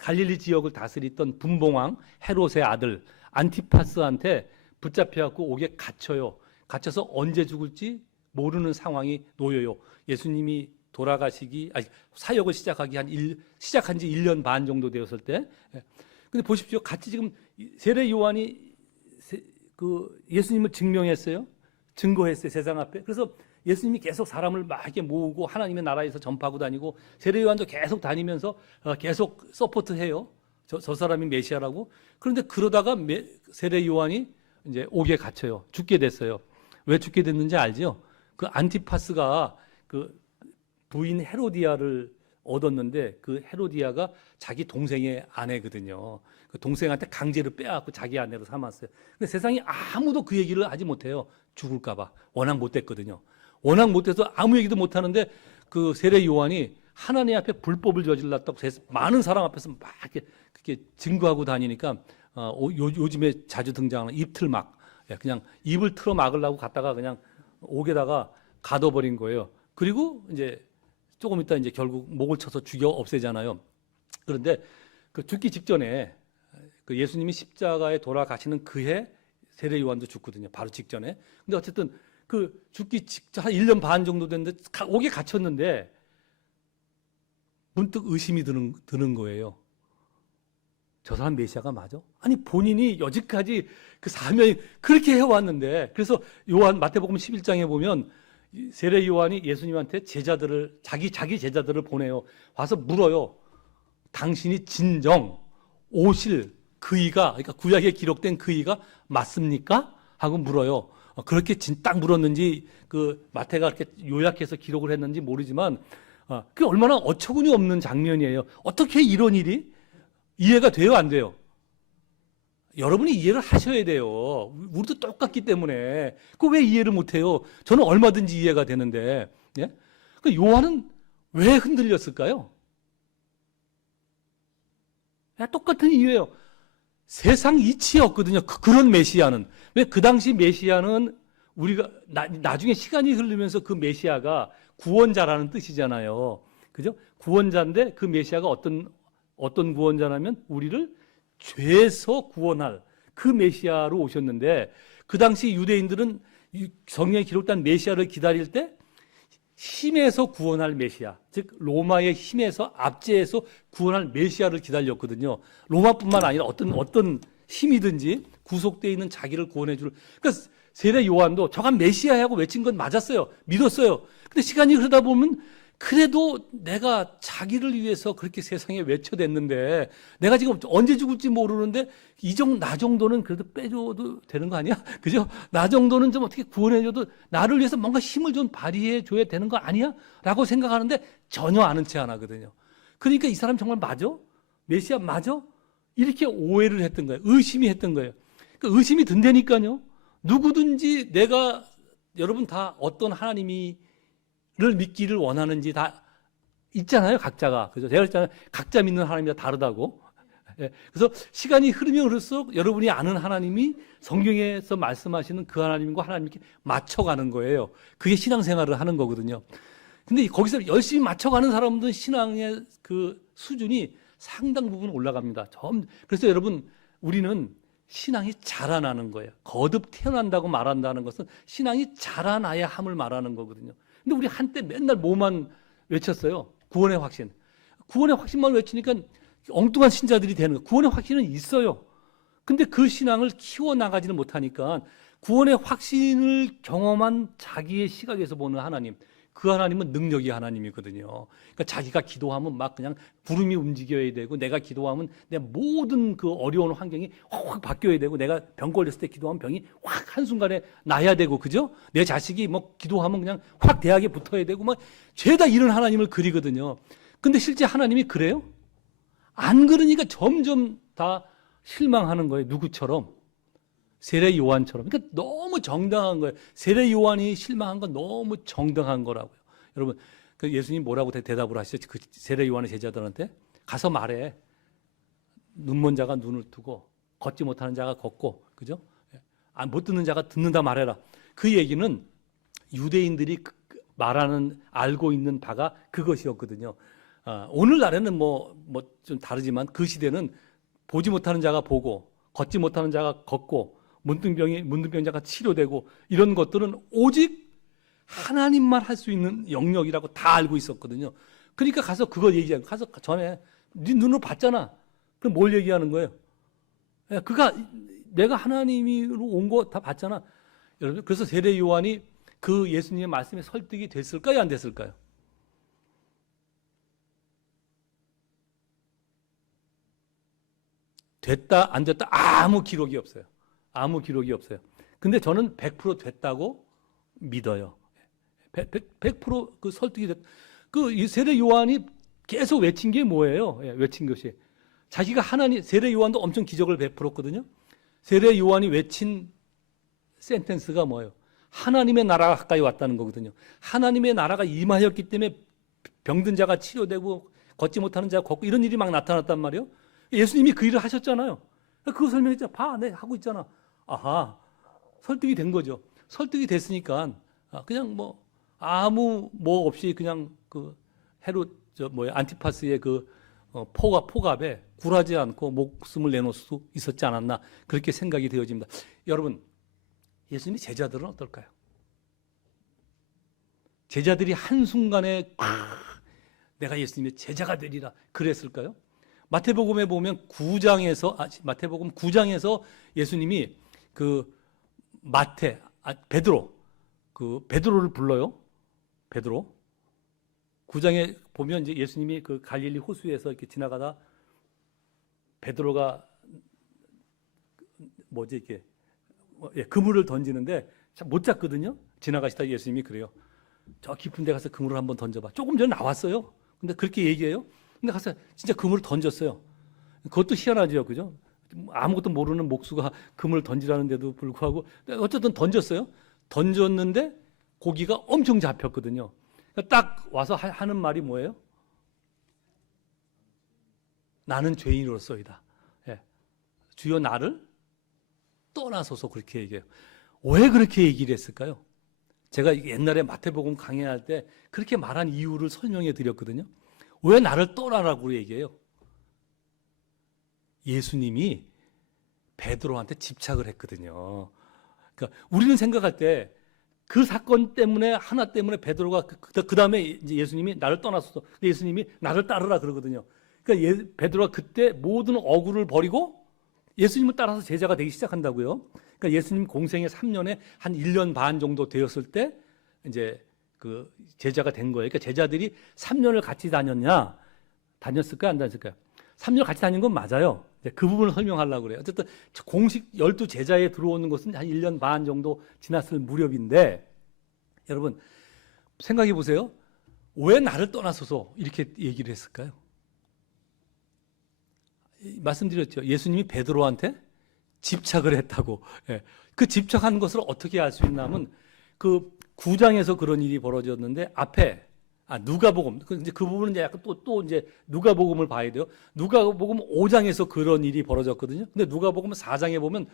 갈릴리 지역을 다스리던 분봉왕 헤롯의 아들 안티파스한테 붙잡혀갖고 옥에 갇혀요. 갇혀서 언제 죽을지 모르는 상황이 놓여요. 예수님이 사역을 시작한 지 1년 반 정도 되었을 때. 근데 보십시오. 같이 지금 세례 요한이 예수님을 증명했어요. 증거했어요. 세상 앞에. 그래서 예수님이 계속 사람을 막 이렇게 모으고 하나님의 나라에서 전파하고 다니고 세례 요한도 계속 다니면서 계속 서포트해요. 저 사람이 메시아라고. 그런데 그러다가 세례 요한이 이제 옥에 갇혀요. 죽게 됐어요. 왜 죽게 됐는지 알죠? 그 안티파스가 그 부인 헤로디아를 얻었는데 그 헤로디아가 자기 동생의 아내거든요. 그 동생한테 강제로 빼앗고 자기 아내로 삼았어요. 근데 세상에 아무도 그 얘기를 하지 못해요. 죽을까 봐. 워낙 못됐거든요. 워낙 못해서 아무 얘기도 못하는데 그 세례 요한이 하나님 앞에 불법을 저질렀다고 많은 사람 앞에서 막 이렇게 증거하고 다니니까 요즘에 자주 등장하는 입틀막, 그냥 입을 틀어 막으려고 갔다가 그냥 옥에다가 가둬버린 거예요. 그리고 이제 조금 있다 이제 결국 목을 쳐서 죽여 없애잖아요. 그런데 그 죽기 직전에 그 예수님이 십자가에 돌아가시는 그해 세례 요한도 죽거든요. 바로 직전에. 근데 어쨌든 그 죽기 직전 한 1년 반 정도 됐는데 옥에 갇혔는데 문득 의심이 드는 거예요. 저 사람 메시아가 맞아? 아니 본인이 여지까지 그 사명이 그렇게 해왔는데. 그래서 마태복음 11장에 보면 세례 요한이 예수님한테 자기 제자들을 보내요. 와서 물어요. 당신이 진정 오실 그러니까 구약에 기록된 그이가 맞습니까? 하고 물어요. 그렇게 딱 물었는지 그 마태가 그렇게 요약해서 기록을 했는지 모르지만 그게 얼마나 어처구니 없는 장면이에요. 어떻게 이런 일이 이해가 돼요, 안 돼요? 여러분이 이해를 하셔야 돼요. 우리도 똑같기 때문에. 그거 왜 이해를 못해요? 저는 얼마든지 이해가 되는데. 예? 그 요한은 왜 흔들렸을까요? 똑같은 이유예요. 세상 이치였거든요. 그런 메시아는. 왜 그 당시 메시아는 우리가 나중에 시간이 흐르면서 그 메시아가 구원자라는 뜻이잖아요. 그죠? 구원자인데 그 메시아가 어떤 구원자라면 우리를 죄에서 구원할 그 메시아로 오셨는데 그 당시 유대인들은 성경에 기록된 메시아를 기다릴 때 힘에서 구원할 메시아, 즉 로마의 힘에서 압제해서 구원할 메시아를 기다렸거든요. 로마뿐만 아니라 어떤 힘이든지 구속되어 있는 자기를 구원해 줄. 그러니까 세례 요한도 저가 메시아라고 외친 건 맞았어요. 믿었어요. 근데 시간이 흐르다 보면 그래도 내가 자기를 위해서 그렇게 세상에 외쳐댔는데 내가 지금 언제 죽을지 모르는데 나 정도는 그래도 빼줘도 되는 거 아니야? 그죠? 나 정도는 좀 어떻게 구원해줘도 나를 위해서 뭔가 힘을 좀 발휘해줘야 되는 거 아니야? 라고 생각하는데 전혀 아는 체 안 하거든요. 그러니까 이 사람 정말 맞아? 메시아 맞아? 이렇게 오해를 했던 거예요. 의심이 했던 거예요. 그 의심이 든다니까요. 누구든지 내가 여러분 다 어떤 하나님이 를 믿기를 원하는지 다 있잖아요, 각자가. 그죠? 제가 그랬잖아요. 각자 믿는 하나님이 다 다르다고. 예. 그래서 시간이 흐르면 흐를수록 여러분이 아는 하나님이 성경에서 말씀하시는 그 하나님과 하나님께 맞춰가는 거예요. 그게 신앙생활을 하는 거거든요. 근데 거기서 열심히 맞춰가는 사람들은 신앙의 그 수준이 상당 부분 올라갑니다. 그래서 여러분, 우리는 신앙이 자라나는 거예요. 거듭 태어난다고 말한다는 것은 신앙이 자라나야 함을 말하는 거거든요. 근데 우리 한때 맨날 뭐만 외쳤어요? 구원의 확신. 구원의 확신만 외치니까 엉뚱한 신자들이 되는 거예요. 구원의 확신은 있어요. 근데 그 신앙을 키워나가지는 못하니까 구원의 확신을 경험한 자기의 시각에서 보는 하나님, 그 하나님은 능력의 하나님이거든요. 그러니까 자기가 기도하면 막 그냥 구름이 움직여야 되고, 내가 기도하면 내 모든 그 어려운 환경이 확 바뀌어야 되고, 내가 병 걸렸을 때 기도하면 병이 확 한순간에 나야 되고, 그죠? 내 자식이 뭐 기도하면 그냥 확 대학에 붙어야 되고, 막 죄다 이런 하나님을 그리거든요. 근데 실제 하나님이 그래요? 안 그러니까 점점 다 실망하는 거예요. 누구처럼? 세례 요한처럼. 그러니까 너무 정당한 거예요. 세례 요한이 실망한 건 너무 정당한 거라고요. 여러분, 그 예수님 뭐라고 대답을 하시죠? 그 세례 요한의 제자들한테 가서 말해. 눈먼 자가 눈을 뜨고 걷지 못하는 자가 걷고, 그죠? 못 듣는 자가 듣는다 말해라. 그 얘기는 유대인들이 말하는 알고 있는 바가 그것이었거든요. 오늘날에는 뭐 좀 다르지만 그 시대는 보지 못하는 자가 보고 걷지 못하는 자가 걷고 문둥병자가 치료되고 이런 것들은 오직 하나님만 할 수 있는 영역이라고 다 알고 있었거든요. 그러니까 가서 그거 얘기하고 가서 전에 네 눈으로 봤잖아. 그럼 뭘 얘기하는 거예요? 그가 내가 하나님으로 온 거 다 봤잖아. 여러분, 그래서 세례 요한이 그 예수님의 말씀에 설득이 됐을까요, 안 됐을까요? 됐다, 안 됐다, 아무 기록이 없어요. 아무 기록이 없어요. 근데 저는 100% 됐다고 믿어요. 100%그 설득이 됐. 그 세례 요한이 계속 외친 게 뭐예요? 외친 것이 자기가 하나님. 세례 요한도 엄청 기적을 베풀었거든요. 세례 요한이 외친 센텐스가 뭐예요? 하나님의 나라가 가까이 왔다는 거거든요. 하나님의 나라가 임하였기 때문에 병든 자가 치료되고 걷지 못하는 자가 걷고 이런 일이 막 나타났단 말이에요. 예수님이 그 일을 하셨잖아요. 그거 설명했잖아. 봐, 내 하고 있잖아. 아하, 설득이 된 거죠. 설득이 됐으니까 그냥 뭐 아무 뭐 없이 그냥 그 안티파스의 그 포갑에 굴하지 않고 목숨을 내놓을 수 있었지 않았나, 그렇게 생각이 되어집니다. 여러분, 예수님의 제자들은 어떨까요? 제자들이 한순간에 내가 예수님의 제자가 되리라 그랬을까요? 마태복음에 보면 마태복음 9장에서 예수님이 그 베드로를 불러요. 베드로. 9장에 보면 이제 예수님이 그 갈릴리 호수에서 이렇게 지나가다 베드로가 이렇게 그물을 던지는데 못 잡거든요. 지나가시다 예수님이 그래요. 저 깊은 데 가서 그물을 한번 던져봐. 조금 전에 나왔어요. 근데 그렇게 얘기해요. 근데 가서 진짜 그물을 던졌어요. 그것도 희한하죠, 그죠? 아무것도 모르는 목수가 그물을 던지라는데도 불구하고 어쨌든 던졌어요. 던졌는데 고기가 엄청 잡혔거든요. 그러니까 딱 와서 하는 말이 뭐예요? 나는 죄인으로서이다. 예. 주여 나를 떠나소서, 그렇게 얘기해요. 왜 그렇게 얘기를 했을까요? 제가 옛날에 마태복음 강의할 때 그렇게 말한 이유를 설명해 드렸거든요. 왜 나를 떠나라고 얘기해요? 예수님이 베드로한테 집착을 했거든요. 그러니까 우리는 생각할 때 그 사건 때문에, 하나 때문에 베드로가 그 다음에 이제 예수님이 나를 떠나서 예수님이 나를 따르라 그러거든요. 그러니까 베드로가 그때 모든 억울을 버리고 예수님을 따라서 제자가 되기 시작한다고요. 그러니까 예수님 공생의 3년에 한 1년 반 정도 되었을 때 이제 그 제자가 된 거예요. 그러니까 제자들이 3년을 같이 다녔을까요? 안 다녔을까요? 3년 같이 다닌 건 맞아요. 그 부분을 설명하려고 그래요. 어쨌든 공식 12제자에 들어오는 것은 한 1년 반 정도 지났을 무렵인데, 여러분 생각해 보세요. 왜 나를 떠나소서 이렇게 얘기를 했을까요? 말씀드렸죠. 예수님이 베드로한테 집착을 했다고. 예. 그 집착한 것을 어떻게 알 수 있냐면 그 9장에서 그런 일이 벌어졌는데 앞에 누가복음 이제 그 부분은 이제 약간 또 이제 누가복음을 봐야 돼요. 누가복음 5장에서 그런 일이 벌어졌거든요. 근데 누가복음 4장에 보면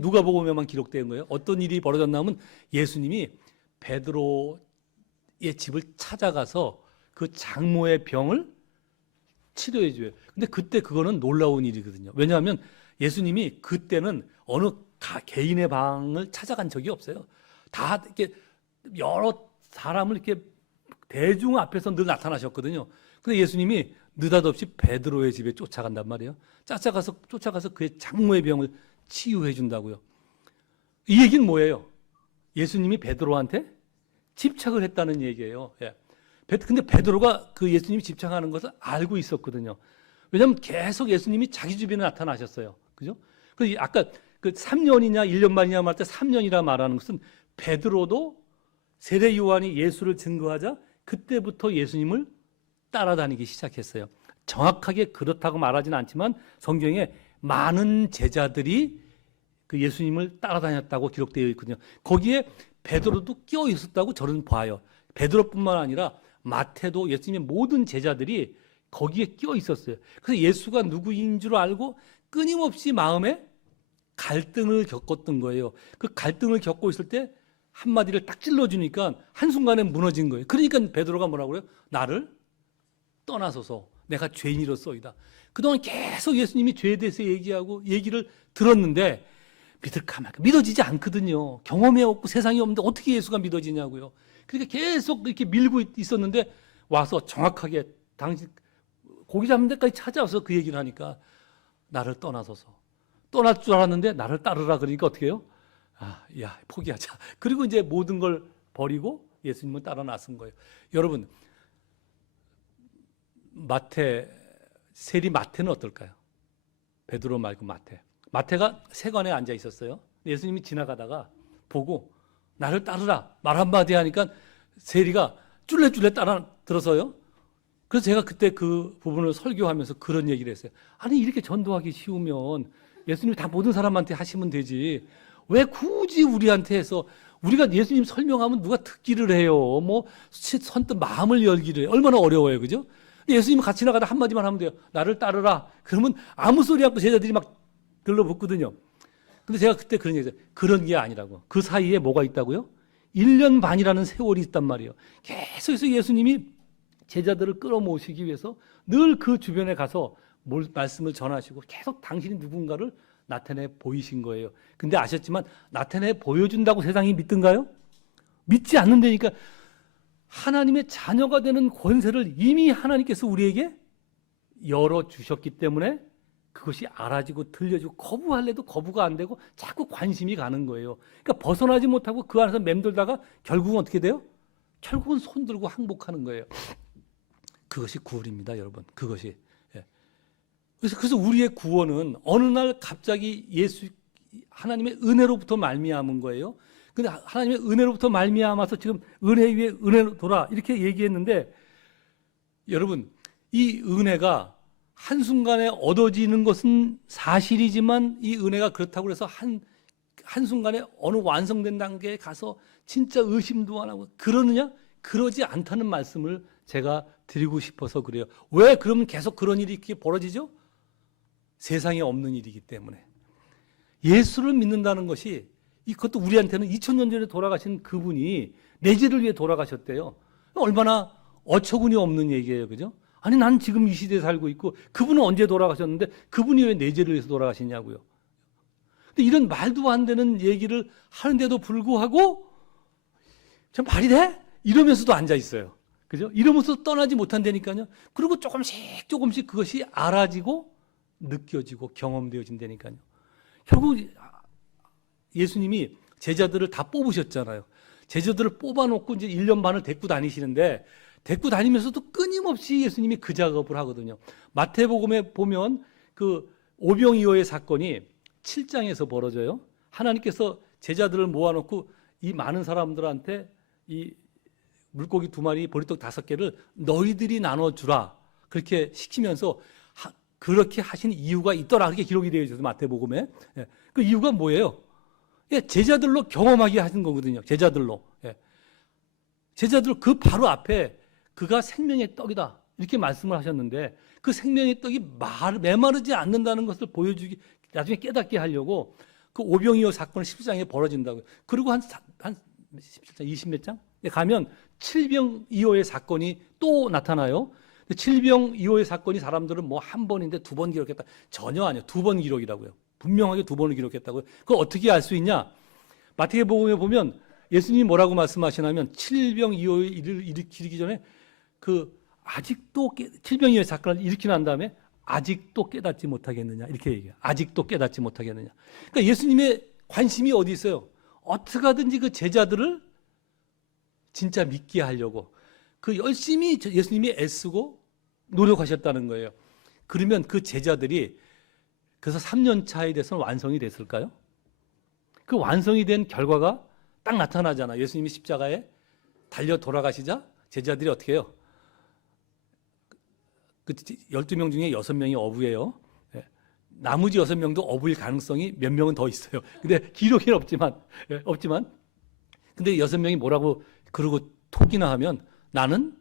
누가복음에만 기록된 거예요. 어떤 일이 벌어졌냐면 예수님이 베드로의 집을 찾아가서 그 장모의 병을 치료해 줘요. 근데 그때 그거는 놀라운 일이거든요. 왜냐하면 예수님이 그때는 어느 개인의 방을 찾아간 적이 없어요. 다 이렇게 여러 사람을 이렇게 대중 앞에서 늘 나타나셨거든요. 근데 예수님이 느닷없이 베드로의 집에 쫓아간단 말이에요. 쫓아가서 그의 장모의 병을 치유해 준다고요. 이 얘기는 뭐예요? 예수님이 베드로한테 집착을 했다는 얘기예요. 예. 근데 베드로가 그 예수님이 집착하는 것을 알고 있었거든요. 왜냐하면 계속 예수님이 자기 주변에 나타나셨어요. 그죠? 그 아까 그 3년이냐 1년 만이냐 말 때 3년이라 말하는 것은 베드로도 세례 요한이 예수를 증거하자 그때부터 예수님을 따라다니기 시작했어요. 정확하게 그렇다고 말하지는 않지만 성경에 많은 제자들이 그 예수님을 따라다녔다고 기록되어 있거든요. 거기에 베드로도 끼어 있었다고 저는 봐요. 베드로뿐만 아니라 마태도 예수님의 모든 제자들이 거기에 끼어 있었어요. 그래서 예수가 누구인 줄 알고 끊임없이 마음에 갈등을 겪었던 거예요. 그 갈등을 겪고 있을 때 한마디를 딱 찔러주니까 한순간에 무너진 거예요. 그러니까 베드로가 뭐라고 그래요? 나를 떠나소서 내가 죄인이로소이다. 그동안 계속 예수님이 죄에 대해서 얘기를 들었는데 믿을까 말까 믿어지지 않거든요. 경험이 없고 세상이 없는데 어떻게 예수가 믿어지냐고요. 그러니까 계속 이렇게 밀고 있었는데 와서 정확하게 당신 고기 잡는 데까지 찾아와서 그 얘기를 하니까 나를 떠나소서. 떠날 줄 알았는데 나를 따르라 그러니까 어떻게 해요? 야 포기하자. 그리고 이제 모든 걸 버리고 예수님을 따라 나선 거예요. 여러분 세리 마태는 어떨까요? 베드로 말고 마태가 세관에 앉아 있었어요. 예수님이 지나가다가 보고 나를 따르라 말 한마디 하니까 세리가 쫄래쫄래 따라 들어서요. 그래서 제가 그때 그 부분을 설교하면서 그런 얘기를 했어요. 아니 이렇게 전도하기 쉬우면 예수님이 다 모든 사람한테 하시면 되지. 왜 굳이 우리한테 해서 우리가 예수님 설명하면 누가 듣기를 해요. 뭐 선뜻 마음을 열기를 해요. 얼마나 어려워요. 그죠? 예수님 같이 나가다 한마디만 하면 돼요. 나를 따르라. 그러면 아무 소리 않고 제자들이 막 들러붙거든요. 근데 제가 그때 그런 얘기 했어요. 그런 게 아니라고. 그 사이에 뭐가 있다고요? 1년 반이라는 세월이 있단 말이에요. 계속해서 예수님이 제자들을 끌어모시기 위해서 늘 그 주변에 가서 말씀을 전하시고 계속 당신이 누군가를 나타내 보이신 거예요. 근데 아셨지만 나타내 보여준다고 세상이 믿든가요? 믿지 않는다니까. 하나님의 자녀가 되는 권세를 이미 하나님께서 우리에게 열어주셨기 때문에 그것이 알아지고 들려지고 거부할래도 거부가 안 되고 자꾸 관심이 가는 거예요. 그러니까 벗어나지 못하고 그 안에서 맴돌다가 결국은 어떻게 돼요? 결국은 손들고 항복하는 거예요. 그것이 구원입니다, 여러분. 그것이. 그래서 우리의 구원은 어느 날 갑자기 하나님의 은혜로부터 말미암은 거예요. 근데 하나님의 은혜로부터 말미암아서 지금 은혜 위에 은혜로 돌아 이렇게 얘기했는데 여러분 이 은혜가 한순간에 얻어지는 것은 사실이지만 이 은혜가 그렇다고 해서 한순간에 어느 완성된 단계에 가서 진짜 의심도 안 하고 그러느냐? 그러지 않다는 말씀을 제가 드리고 싶어서 그래요. 왜 그러면 계속 그런 일이 이렇게 벌어지죠? 세상에 없는 일이기 때문에. 예수를 믿는다는 것이 그것도 우리한테는 2000년 전에 돌아가신 그분이 내 죄를 위해 돌아가셨대요. 얼마나 어처구니 없는 얘기예요. 그죠? 아니 난 지금 이 시대에 살고 있고 그분은 언제 돌아가셨는데 그분이 왜 내 죄를 위해서 돌아가시냐고요. 근데 이런 말도 안 되는 얘기를 하는데도 불구하고 참 말이 돼? 이러면서도 앉아 있어요. 그죠? 이러면서 떠나지 못한다니까요. 그리고 조금씩 그것이 알아지고 느껴지고 경험되어진다니까요. 결국 예수님이 제자들을 다 뽑으셨잖아요. 제자들을 뽑아놓고 이제 1년 반을 데리고 다니시는데, 데리고 다니면서도 끊임없이 예수님이 그 작업을 하거든요. 마태복음에 보면 그 오병이어의 사건이 7장에서 벌어져요. 하나님께서 제자들을 모아놓고 이 많은 사람들한테 이 물고기 2마리, 보리떡 5개를 너희들이 나눠주라, 그렇게 시키면서 그렇게 하신 이유가 있더라, 그렇게 기록이 되어 있어요, 마태복음에. 예. 그 이유가 뭐예요? 예, 제자들로 경험하게 하신 거거든요. 제자들로. 예. 제자들 그 바로 앞에 그가 생명의 떡이다, 이렇게 말씀을 하셨는데, 그 생명의 떡이 메마르지 않는다는 것을 보여주기, 나중에 깨닫게 하려고 그 오병이어 사건은 17장에 벌어진다고요. 그리고 한 17장, 20몇 장? 가면 칠병이어의 사건이 또 나타나요. 칠병이어의 사건이 사람들은 뭐 한 번인데 2번 기록했다. 전혀 아니에요. 2번 기록이라고요. 분명하게 2번을 기록했다고요. 그걸 어떻게 알 수 있냐? 마태복음에 보면 예수님이 뭐라고 말씀하시냐면, 칠병이어를 일으키기 전에 그 아직도 칠병이어의 사건을 일으키고 난 다음에 아직도 깨닫지 못하겠느냐, 이렇게 얘기해요. 아직도 깨닫지 못하겠느냐. 그러니까 예수님의 관심이 어디 있어요? 어떻게 하든지 그 제자들을 진짜 믿게 하려고 그 열심히 예수님이 애쓰고 노력하셨다는 거예요. 그러면 그 제자들이 그래서 3년 차에 대해서는 완성이 됐을까요? 그 완성이 된 결과가 딱 나타나잖아. 예수님이 십자가에 달려 돌아가시자 제자들이 어떻게 해요? 그 12명 중에 6명이 어부예요. 예. 나머지 6명도 어부일 가능성이 몇 명은 더 있어요. 근데 기록에는 없지만, 예, 근데 6명이 뭐라고 그러고 톡이나 하면, 나는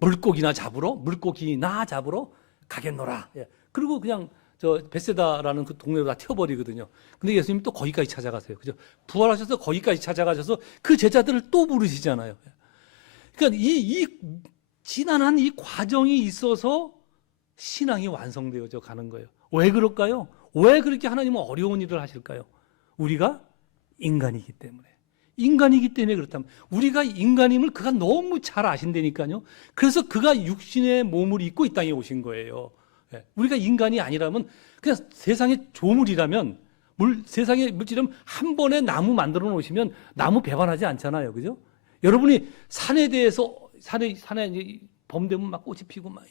물고기나 잡으러 가겠노라. 예. 그리고 그냥 저 베세다라는 그 동네로 다 튀어버리거든요. 근데 예수님 또 거기까지 찾아가세요. 그죠? 부활하셔서 거기까지 찾아가셔서 그 제자들을 또 부르시잖아요. 그러니까 이 지난한 이 과정이 있어서 신앙이 완성되어져 가는 거예요. 왜 그럴까요? 왜 그렇게 하나님은 어려운 일을 하실까요? 우리가 인간이기 때문에. 인간이기 때문에 그렇다면, 우리가 인간임을 그가 너무 잘 아신다니까요. 그래서 그가 육신의 몸을 입고 이 땅에 오신 거예요. 우리가 인간이 아니라면, 그냥 세상의 조물이라면, 세상의 물질이라면 한 번에 나무 만들어 놓으시면 나무 배반하지 않잖아요. 그죠? 여러분이 산에 대해서, 산에 봄 되면 막 꽃이 피고 막,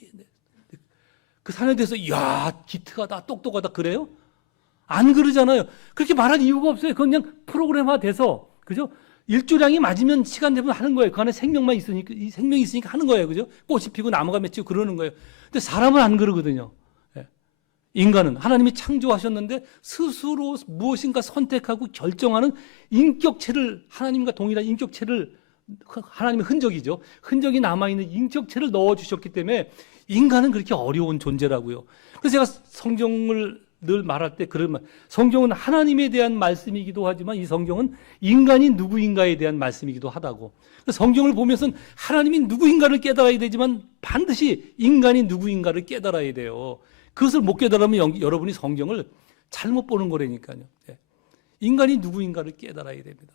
그 산에 대해서 야, 기특하다, 똑똑하다 그래요? 안 그러잖아요. 그렇게 말할 이유가 없어요. 그건 그냥 프로그램화 돼서, 그죠? 일조량이 맞으면 시간 되면 하는 거예요. 그 안에 생명만 있으니까, 이 생명이 있으니까 하는 거예요. 그죠? 꽃이 피고 나무가 맺히고 그러는 거예요. 근데 사람은 안 그러거든요. 예. 인간은 하나님이 창조하셨는데 스스로 무엇인가 선택하고 결정하는 인격체를, 하나님과 동일한 인격체를, 하나님의 흔적이죠. 흔적이 남아있는 인격체를 넣어주셨기 때문에 인간은 그렇게 어려운 존재라고요. 그래서 제가 성경을 늘 말할 때 그런 말, 성경은 하나님에 대한 말씀이기도 하지만 이 성경은 인간이 누구인가에 대한 말씀이기도 하다고. 성경을 보면서 하나님이 누구인가를 깨달아야 되지만 반드시 인간이 누구인가를 깨달아야 돼요. 그것을 못 깨달으면 여러분이 성경을 잘못 보는 거라니까요. 인간이 누구인가를 깨달아야 됩니다.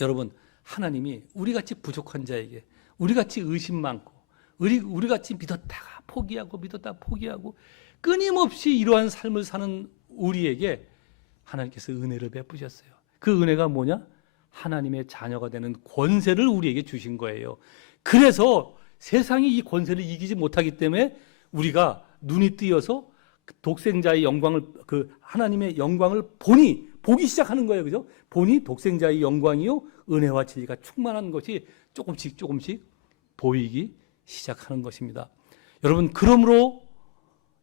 여러분, 하나님이 우리같이 부족한 자에게, 우리같이 의심 많고, 우리같이 믿었다가 포기하고 끊임없이 이러한 삶을 사는 우리에게 하나님께서 은혜를 베푸셨어요. 그 은혜가 뭐냐? 하나님의 자녀가 되는 권세를 우리에게 주신 거예요. 그래서 세상이 이 권세를 이기지 못하기 때문에 우리가 눈이 뜨여서 독생자의 영광을, 그 하나님의 영광을 보기 시작하는 거예요. 그죠? 보니 독생자의 영광이요 은혜와 진리가 충만한 것이 조금씩 보이기 시작하는 것입니다. 여러분, 그러므로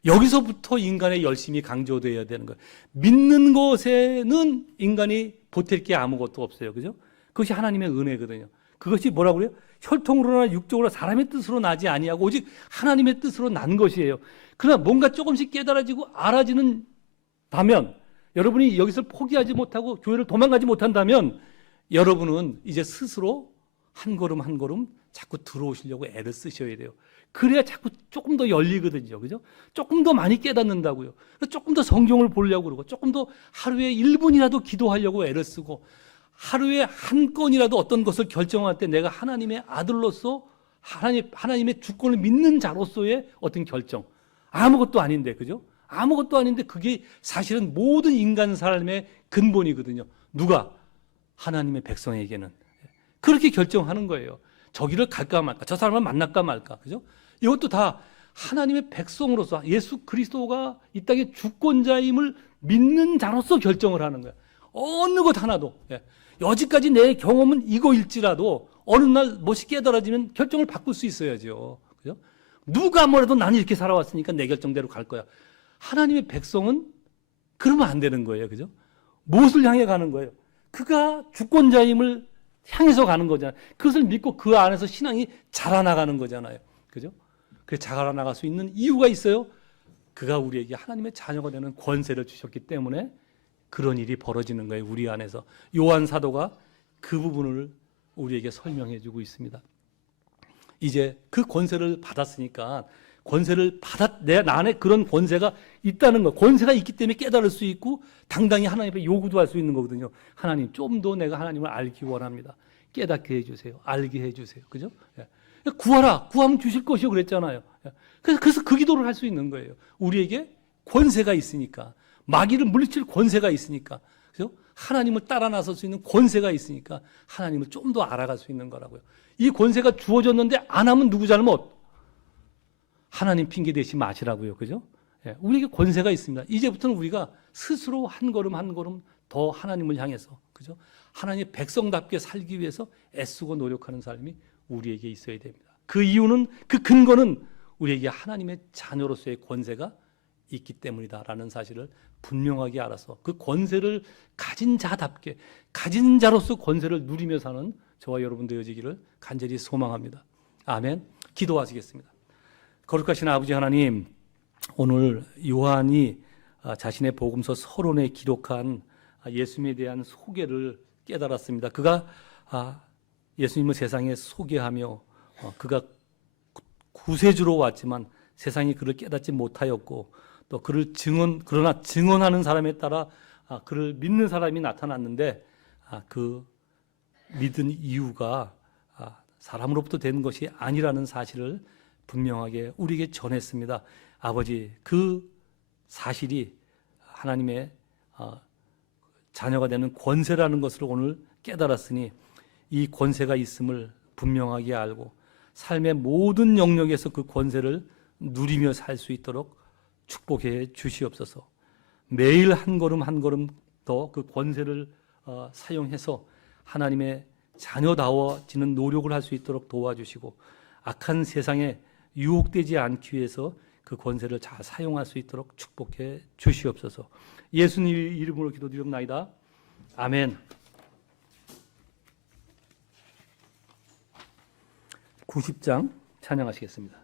여기서부터 인간의 열심이 강조되어야 되는 거예요. 믿는 것에는 인간이 보탤 게 아무것도 없어요. 그죠? 그것이 하나님의 은혜거든요. 그것이 뭐라고 그래요? 혈통으로나 육적으로 사람의 뜻으로 나지 아니하고 오직 하나님의 뜻으로 난 것이에요. 그러나 뭔가 조금씩 깨달아지고 알아지는 다면, 여러분이 여기서 포기하지 못하고 교회를 도망가지 못한다면 여러분은 이제 스스로 한 걸음 한 걸음 자꾸 들어오시려고 애를 쓰셔야 돼요. 그래야 자꾸 조금 더 열리거든요. 그죠? 조금 더 많이 깨닫는다고요. 조금 더 성경을 보려고 그러고, 조금 더 하루에 1분이라도 기도하려고 애를 쓰고, 하루에 한 건이라도 어떤 것을 결정할 때 내가 하나님의 아들로서 하나님의 주권을 믿는 자로서의 어떤 결정, 아무것도 아닌데, 그죠? 아무것도 아닌데 그게 사실은 모든 인간 삶의 근본이거든요. 누가? 하나님의 백성에게는. 그렇게 결정하는 거예요. 저기를 갈까 말까, 저 사람을 만날까 말까. 그죠? 이것도 다 하나님의 백성으로서 예수 그리스도가 이 땅의 주권자임을 믿는 자로서 결정을 하는 거예요. 어느 것 하나도. 여지까지 내 경험은 이거일지라도 어느 날 무엇이 깨달아지면 결정을 바꿀 수 있어야죠. 그죠? 누가 뭐래도 나는 이렇게 살아왔으니까 내 결정대로 갈 거야. 하나님의 백성은 그러면 안 되는 거예요. 그죠? 무엇을 향해 가는 거예요? 그가 주권자임을 향해서 가는 거잖아요. 그것을 믿고 그 안에서 신앙이 자라나가는 거잖아요. 그죠? 그 자라나갈 수 있는 이유가 있어요. 그가 우리에게 하나님의 자녀가 되는 권세를 주셨기 때문에 그런 일이 벌어지는 거예요. 우리 안에서. 요한 사도가 그 부분을 우리에게 설명해 주고 있습니다. 이제 그 권세를 받았으니까 내 안에 그런 권세가 있다는 거. 권세가 있기 때문에 깨달을 수 있고 당당히 하나님 앞에 요구도 할 수 있는 거거든요. 하나님, 좀 더 내가 하나님을 알기 원합니다. 깨닫게 해주세요. 알게 해주세요. 그죠? 구하라. 구하면 주실 것이요. 그랬잖아요. 그래서 그 기도를 할 수 있는 거예요. 우리에게 권세가 있으니까. 마귀를 물리칠 권세가 있으니까. 그죠? 하나님을 따라 나설 수 있는 권세가 있으니까 하나님을 좀 더 알아갈 수 있는 거라고요. 이 권세가 주어졌는데 안 하면 누구 잘못? 하나님 핑계 대지 마시라고요. 그죠? 우리에게 권세가 있습니다. 이제부터는 우리가 스스로 한 걸음 한 걸음 더 하나님을 향해서, 그죠? 하나님의 백성답게 살기 위해서 애쓰고 노력하는 삶이 우리에게 있어야 됩니다. 그 이유는, 그 근거는 우리에게 하나님의 자녀로서의 권세가 있기 때문이다라는 사실을 분명하게 알아서 그 권세를 가진 자답게, 가진 자로서 권세를 누리며 사는 저와 여러분 되어지기를 간절히 소망합니다. 아멘. 기도하시겠습니다. 거룩하신 아버지 하나님, 오늘 요한이 자신의 복음서 서론에 기록한 예수님에 대한 소개를 깨달았습니다. 그가 예수님을 세상에 소개하며 그가 구세주로 왔지만 세상이 그를 깨닫지 못하였고 또 그러나 증언하는 사람에 따라 그를 믿는 사람이 나타났는데 그 믿은 이유가 사람으로부터 되는 것이 아니라는 사실을 분명하게 우리에게 전했습니다. 아버지, 그 사실이 하나님의 자녀가 되는 권세라는 것을 오늘 깨달았으니 이 권세가 있음을 분명하게 알고 삶의 모든 영역에서 그 권세를 누리며 살 수 있도록 축복해 주시옵소서. 매일 한 걸음 한 걸음 더 그 권세를 사용해서 하나님의 자녀다워지는 노력을 할 수 있도록 도와주시고 악한 세상에 유혹되지 않기 위해서 그 권세를 잘 사용할 수 있도록 축복해 주시옵소서. 예수님 이름으로 기도드리옵나이다. 아멘. 90장 찬양하시겠습니다.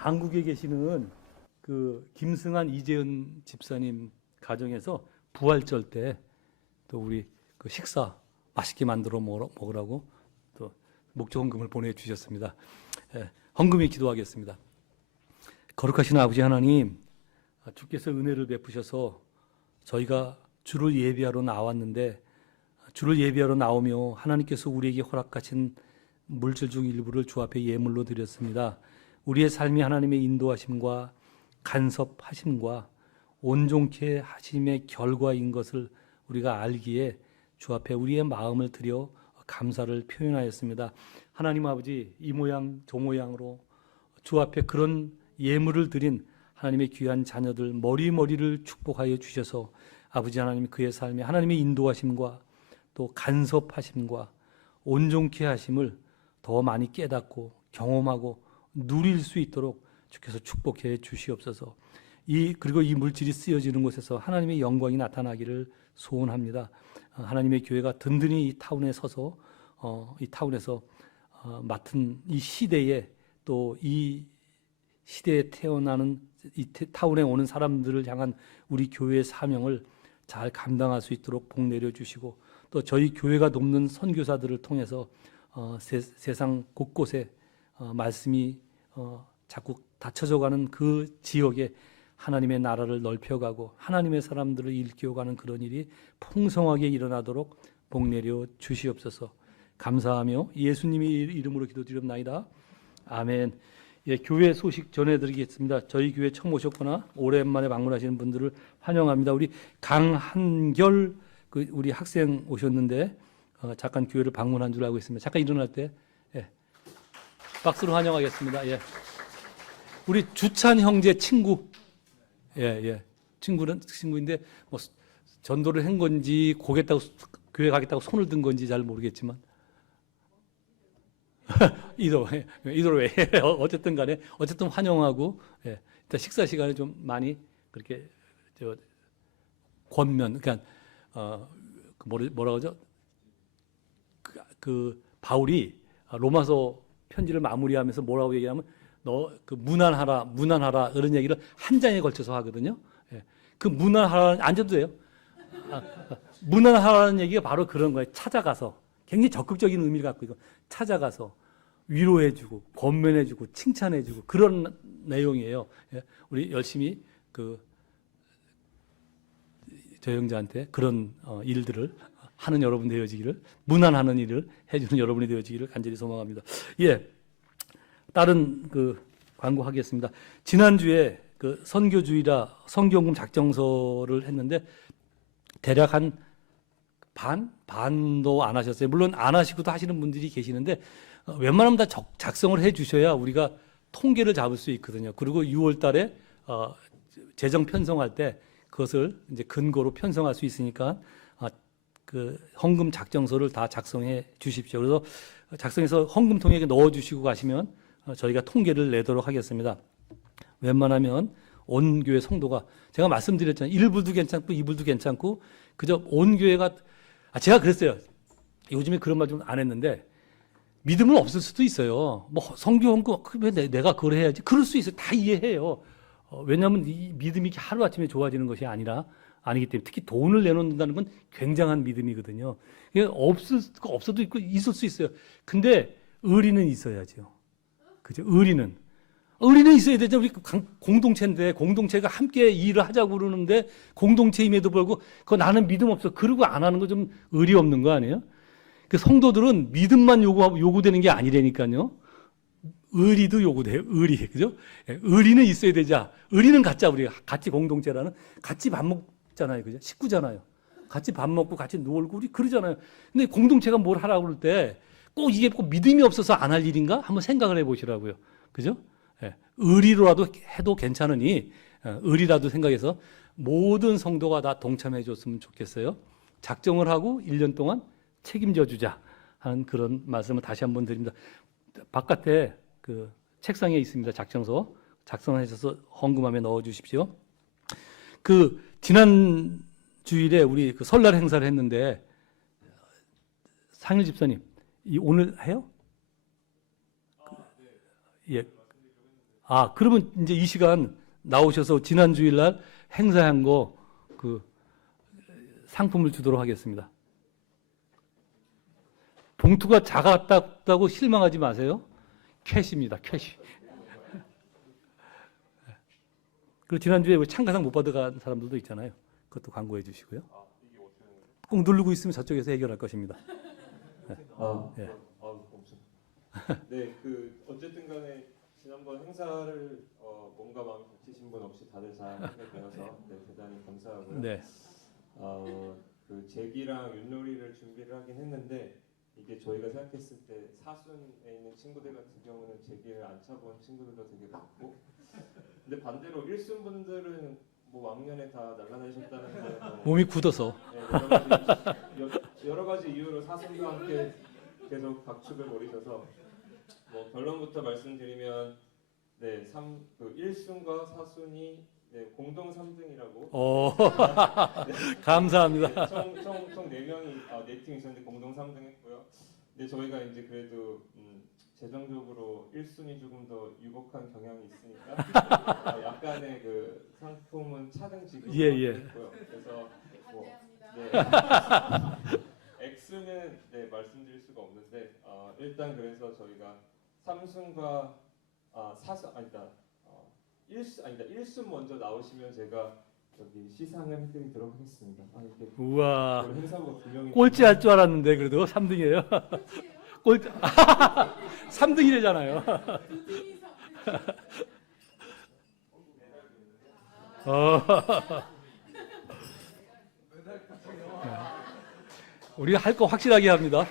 한국에 계시는 그 김승한 이재은 집사님 가정에서 부활절 때 또 우리 그 식사 맛있게 만들어 먹으라고 또 목조 헌금을 보내주셨습니다. 예, 헌금에 기도하겠습니다. 거룩하신 아버지 하나님, 주께서 은혜를 베푸셔서 저희가 주를 예배하러 나왔는데 주를 예배하러 나오며 하나님께서 우리에게 허락하신 물질 중 일부를 주 앞에 예물로 드렸습니다. 우리의 삶이 하나님의 인도하심과 간섭하심과 온종케 하심의 결과인 것을 우리가 알기에 주 앞에 우리의 마음을 들여 감사를 표현하였습니다. 하나님 아버지, 이 모양 저 모양으로 주 앞에 그런 예물을 드린 하나님의 귀한 자녀들 머리머리를 축복하여 주셔서 아버지 하나님 그의 삶에 하나님의 인도하심과 또 간섭하심과 온종케 하심을 더 많이 깨닫고 경험하고 누릴 수 있도록 주께서 축복해 주시옵소서. 그리고 이 물질이 쓰여지는 곳에서 하나님의 영광이 나타나기를 소원합니다. 하나님의 교회가 든든히 이 타운에 서서 이 타운에서 맡은 이 시대에 또 이 시대에 태어나는 이 타운에 오는 사람들을 향한 우리 교회의 사명을 잘 감당할 수 있도록 복 내려 주시고 또 저희 교회가 돕는 선교사들을 통해서 세상 곳곳에 말씀이 자꾸 닫혀져가는 그 지역에 하나님의 나라를 넓혀가고 하나님의 사람들을 일깨워가는 그런 일이 풍성하게 일어나도록 복 내려 주시옵소서. 감사하며 예수님의 이름으로 기도드립나이다. 아멘. 예, 교회 소식 전해드리겠습니다. 저희 교회 처음 오셨거나 오랜만에 방문하시는 분들을 환영합니다. 우리 강한결 우리 학생 오셨는데 잠깐 교회를 방문한 줄 알고 있습니다. 잠깐 일어날 때 박수로 환영하겠습니다. 예. 우리 주찬 형제 친구, 친구인데 뭐 전도를 한 건지 교회 가겠다고 손을 든 건지 잘 모르겠지만 이도로 왜 어쨌든 간에 어쨌든 환영하고 일단 식사 시간에 좀 많이 그렇게 권면 그러니까 뭐라 그러죠? 그 바울이 로마서 편지를 마무리하면서 뭐라고 얘기하면 너 그 무난하라 이런 얘기를 한 장에 걸쳐서 하거든요. 그 무난하라 앉아도 돼요. 무난하라는 얘기가 바로 그런 거예요. 찾아가서 굉장히 적극적인 의미를 갖고 있고 찾아가서 위로해주고 권면해주고 칭찬해주고 그런 내용이에요. 우리 열심히 저 형제한테 그런 일들을 하는 여러분 되어지기를 무난하는 일을 해주는 여러분이 되어지기를 간절히 소망합니다. 예, 다른 광고하겠습니다. 지난주에 선교주의라 성경금 작정서를 했는데 대략 한 반도 안 하셨어요. 물론 안 하시고도 하시는 분들이 계시는데 웬만하면 다 작성을 해 주셔야 우리가 통계를 잡을 수 있거든요. 그리고 6월 달에 재정 편성할 때 그것을 이제 근거로 편성할 수 있으니까 헌금 작정서를 다 작성해 주십시오. 그래서 작성해서 헌금통에 넣어 주시고 가시면 저희가 통계를 내도록 하겠습니다. 웬만하면 온 교회 성도가 제가 말씀드렸잖아요. 1불도 괜찮고 2불도 괜찮고 그저 온 교회가 제가 그랬어요. 요즘에 그런 말 좀 안 했는데 믿음은 없을 수도 있어요. 뭐 성교 헌금 왜 내가 그걸 해야지? 그럴 수 있어요. 다 이해해요. 왜냐하면 이 믿음이 하루아침에 좋아지는 것이 아니기 때문에 특히 돈을 내놓는다는 건 굉장한 믿음이거든요. 없어도 있고 있을 수 있어요. 근데 의리는 있어야죠. 그죠? 의리는 있어야 되죠. 우리 공동체인데 공동체가 함께 일을 하자고 그러는데 공동체임에도 불구하고 나는 믿음 없어. 그러고 안 하는 거 좀 의리 없는 거 아니에요? 그 성도들은 믿음만 요구되는 게 아니라니까요. 의리도 요구돼요. 의리. 그죠? 의리는 있어야 되자. 의리는 갖자. 우리가 같이 공동체라는 같이 밥 먹잖아요. 그죠? 식구잖아요. 같이 밥 먹고 같이 놀고 우리 그러잖아요. 근데 공동체가 뭘 하라고 그럴 때 꼭 이게 꼭 믿음이 없어서 안 할 일인가? 한번 생각을 해 보시라고요. 그죠? 의리로라도 해도 괜찮으니 의리라도 생각해서 모든 성도가 다 동참해 줬으면 좋겠어요. 작정을 하고 1년 동안 책임져 주자 하는 그런 말씀을 다시 한번 드립니다. 바깥에 책상에 있습니다. 작정서 작성하셔서 헌금함에 넣어 주십시오. 지난 주일에 우리 설날 행사를 했는데 상일 집사님 오늘 해요? 예. 아, 그러면 이제 이 시간 나오셔서 지난 주일날 행사한 거 그 상품을 주도록 하겠습니다. 봉투가 작았다고 실망하지 마세요. 캐시입니다, 캐시. 그리고 지난주에 참가상 못 받아간 사람들도 있잖아요. 그것도 광고해 주시고요. 꼭 누르고 있으면 저쪽에서 해결할 것입니다. 예. 네, 그 어쨌든 간에 지난번 행사를 몸과 마음이 다치신 분 없이 다들 잘 하게 되어서 대단히 감사하고요. 네. 그 제기랑 윷놀이를 준비를 하긴 했는데 이게 저희가 생각했을 때 사순에 있는 친구들 같은 경우는 제기를 안 차본 친구들도 되게 많고, 근데 반대로 1순 분들은 뭐 왕년에 다 날라다니셨다는데 몸이 굳어서. 네, 여러 가지 이유로 사순과 함께 계속 각축을 벌이셔서 뭐 결론부터 말씀드리면 네, 1순과 사순이 네, 공동 3등이라고. 감사합니다. 네, 총 4명이 4팀 있었는데 공동 3등 했고요. 근데 저희가 이제 그래도 재정적으로 1순위 조금 더 유복한 경향이 있으니까 약간의 그 상품은 차등 지급을 했고요. 그래서 뭐 X는 네, 말씀드릴 수가 없는데 일단 그래서 저희가 3순과 1순 먼저 나오시면 제가 여기 시상을 해드리도록 하겠습니다. 이렇게 우와. 행사부 2명이 꼴찌 할 줄 알았는데 그래도 3등이에요. 꼴찌 3등이래잖아요. 우리 할 거 확실하게 합니다.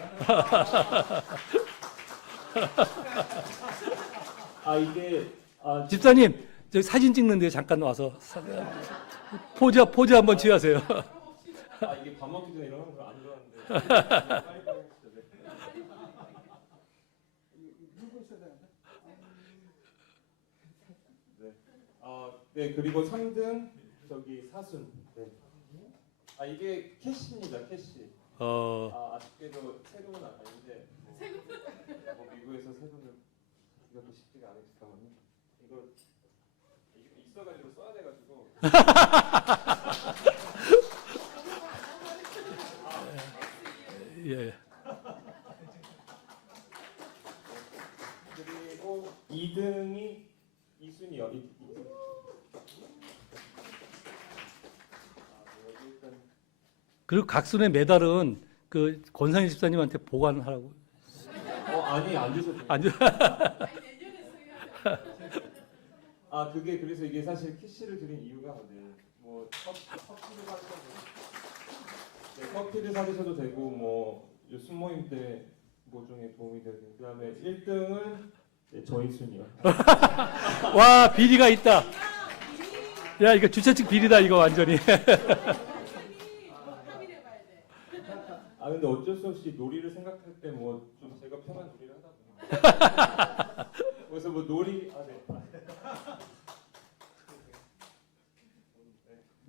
이게 집사님, 저기 사진 찍는데 잠깐 와서 포즈 한번 취하세요. 이게 밥 먹기 전에 이러는 거 안 좋아하는데 빨리 네, 그리고 3등 저기 사순. 네. 이게 캐시입니다, 캐시. 아쉽게도 새 돈은 아닌데 뭐 미국에서 새 돈을 이것도 쉽지가 않을 잠깐만요. 이거 있어가지고 써야 돼가지고. 예. 그리고 2등이 이순이요. 그리고 각순의 메달은 그 권상희 집사님한테 보관하라고. 아니 안 주셔도 안 줘. 그게 그래서 이게 사실 키시를 드린 이유가 뭐 커피를 사셔도 커피를 사주셔도 되고 뭐 순모임 때 모종에 도움이 되고, 그다음에 1등은 저희 순이요. 와, 비리가 있다. 야, 이거 주최 측 비리다 이거 완전히. 근데 어쩔 수 없이 놀이를 생각할 때 뭐 좀 제가 편한 놀이를 하다 보니까 그래서 뭐 놀이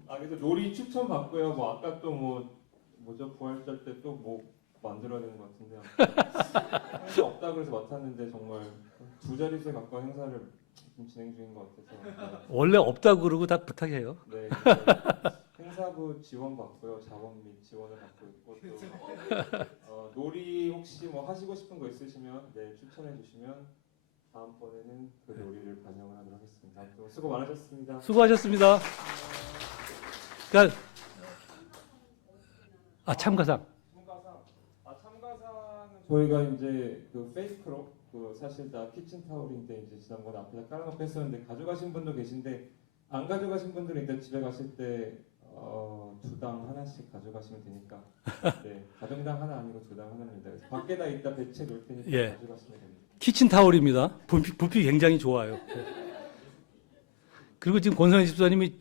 그래서 놀이 추천 받고요. 뭐 아까 또 뭐죠 부활절 때 또 뭐 만들어야 되는 것 같은데 행사 없다 그래서 맡았는데 정말 두 자릿수에 가까운 행사를 지금 진행 중인 것 같아서 원래 없다고 그러고 다 부탁해요. 네, 행사부 지원 받고요. 자원 및 지원을 받고 있고 또 놀이 혹시 뭐 하시고 싶은 거 있으시면 추천해 주시면 다음번에는 그 놀이를 반영을 하도록 하겠습니다. 수고 많으셨습니다. 수고하셨습니다. 그러니까 참가상. 참가상은 저희가 이제 그 페이크로 사실 다 키친타올인데 이제 지난번에 앞에다 깔아놓고 했었는데 가져가신 분도 계신데 안 가져가신 분들은 일단 집에 가실 때 2당 하나씩 가져가시면 되니까 가정당 하나 아니고 2당 하나입니다. 그래서 밖에다 이따 배치해 놓을 테니까 가져가시면 됩니다. 키친타올입니다. 부피 굉장히 좋아요. 그리고 지금 권성희 집사님이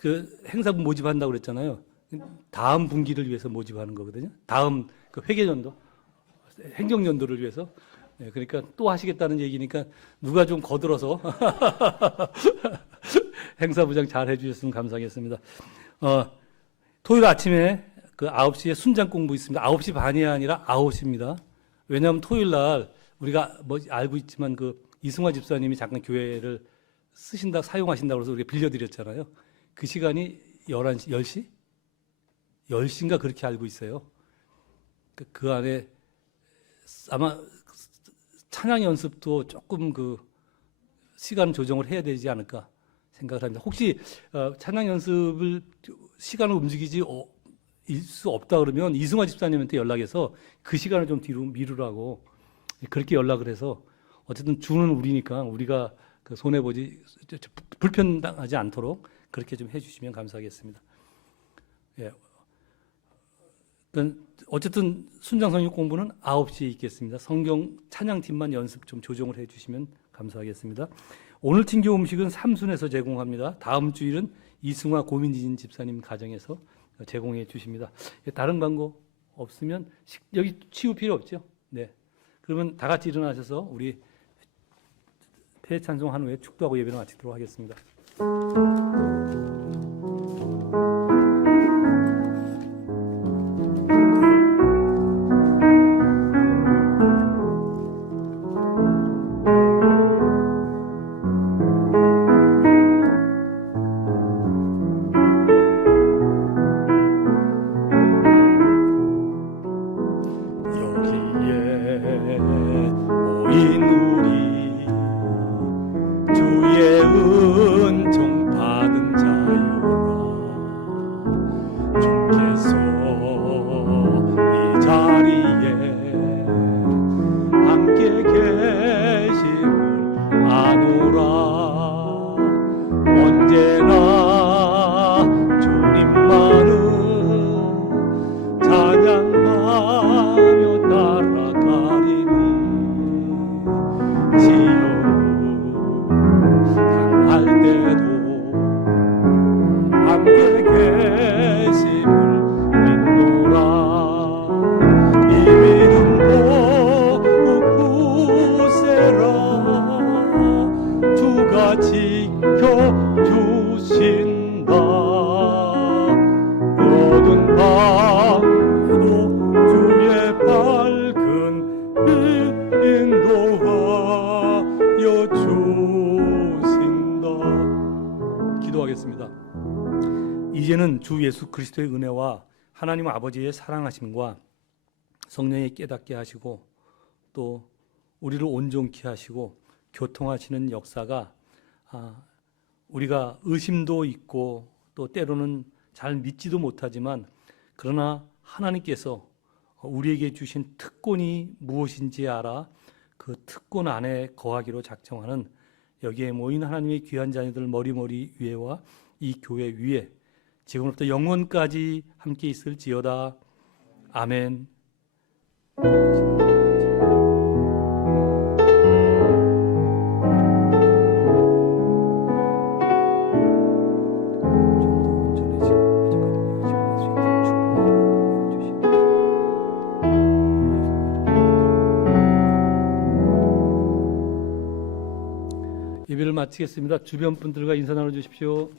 그 행사부 모집한다고 그랬잖아요. 다음 분기를 위해서 모집하는 거거든요. 다음 그 회계연도, 행정연도를 위해서. 그러니까 또 하시겠다는 얘기니까 누가 좀 거들어서 행사부장 잘 해주셨으면 감사하겠습니다. 토요일 아침에 그 9시에 순장 공부 있습니다. 9시 반이 아니라 9시입니다. 왜냐하면 토요일 날 우리가 뭐 알고 있지만 그 이승화 집사님이 잠깐 교회를 사용하신다고 해서 우리가 빌려드렸잖아요. 그 시간이 11시, 10시? 10시인가 그렇게 알고 있어요. 그 안에 아마 찬양 연습도 조금 그 시간 조정을 해야 되지 않을까 생각을 합니다. 혹시 찬양 연습을 시간을 움직이지 수 없다 그러면 이승화 집사님한테 연락해서 그 시간을 좀 뒤로 미루라고 그렇게 연락을 해서 어쨌든 주는 우리니까 우리가 그 손해보지 불편당하지 않도록 그렇게 좀 해주시면 감사하겠습니다. 예. 어쨌든 순장성역 공부는 9시에 있겠습니다. 성경 찬양팀만 연습 좀 조정을 해주시면 감사하겠습니다. 오늘 팀교 음식은 삼순에서 제공합니다. 다음 주일은 이승화 고민진 집사님 가정에서 제공해 주십니다. 다른 광고 없으면 여기 치우 필요 없죠? 네. 그러면 다 같이 일어나셔서 우리 폐 찬송한 후에 축도하고 예배를 마치도록 하겠습니다. 지켜주신다. 모든 밤에도 주의 밝은 빛 인도하여 주신다. 기도하겠습니다. 이제는 주 예수 그리스도의 은혜와 하나님 아버지의 사랑하심과 성령의 깨닫게 하시고 또 우리를 온전케 하시고 교통하시는 역사가 우리가 의심도 있고 또 때로는 잘 믿지도 못하지만 그러나 하나님께서 우리에게 주신 특권이 무엇인지 알아 그 특권 안에 거하기로 작정하는 여기에 모인 하나님의 귀한 자녀들 머리머리 위에와 이 교회 위에 지금부터 영원까지 함께 있을지어다. 아멘. 예배를 마치겠습니다. 주변 분들과 인사 나눠 주십시오.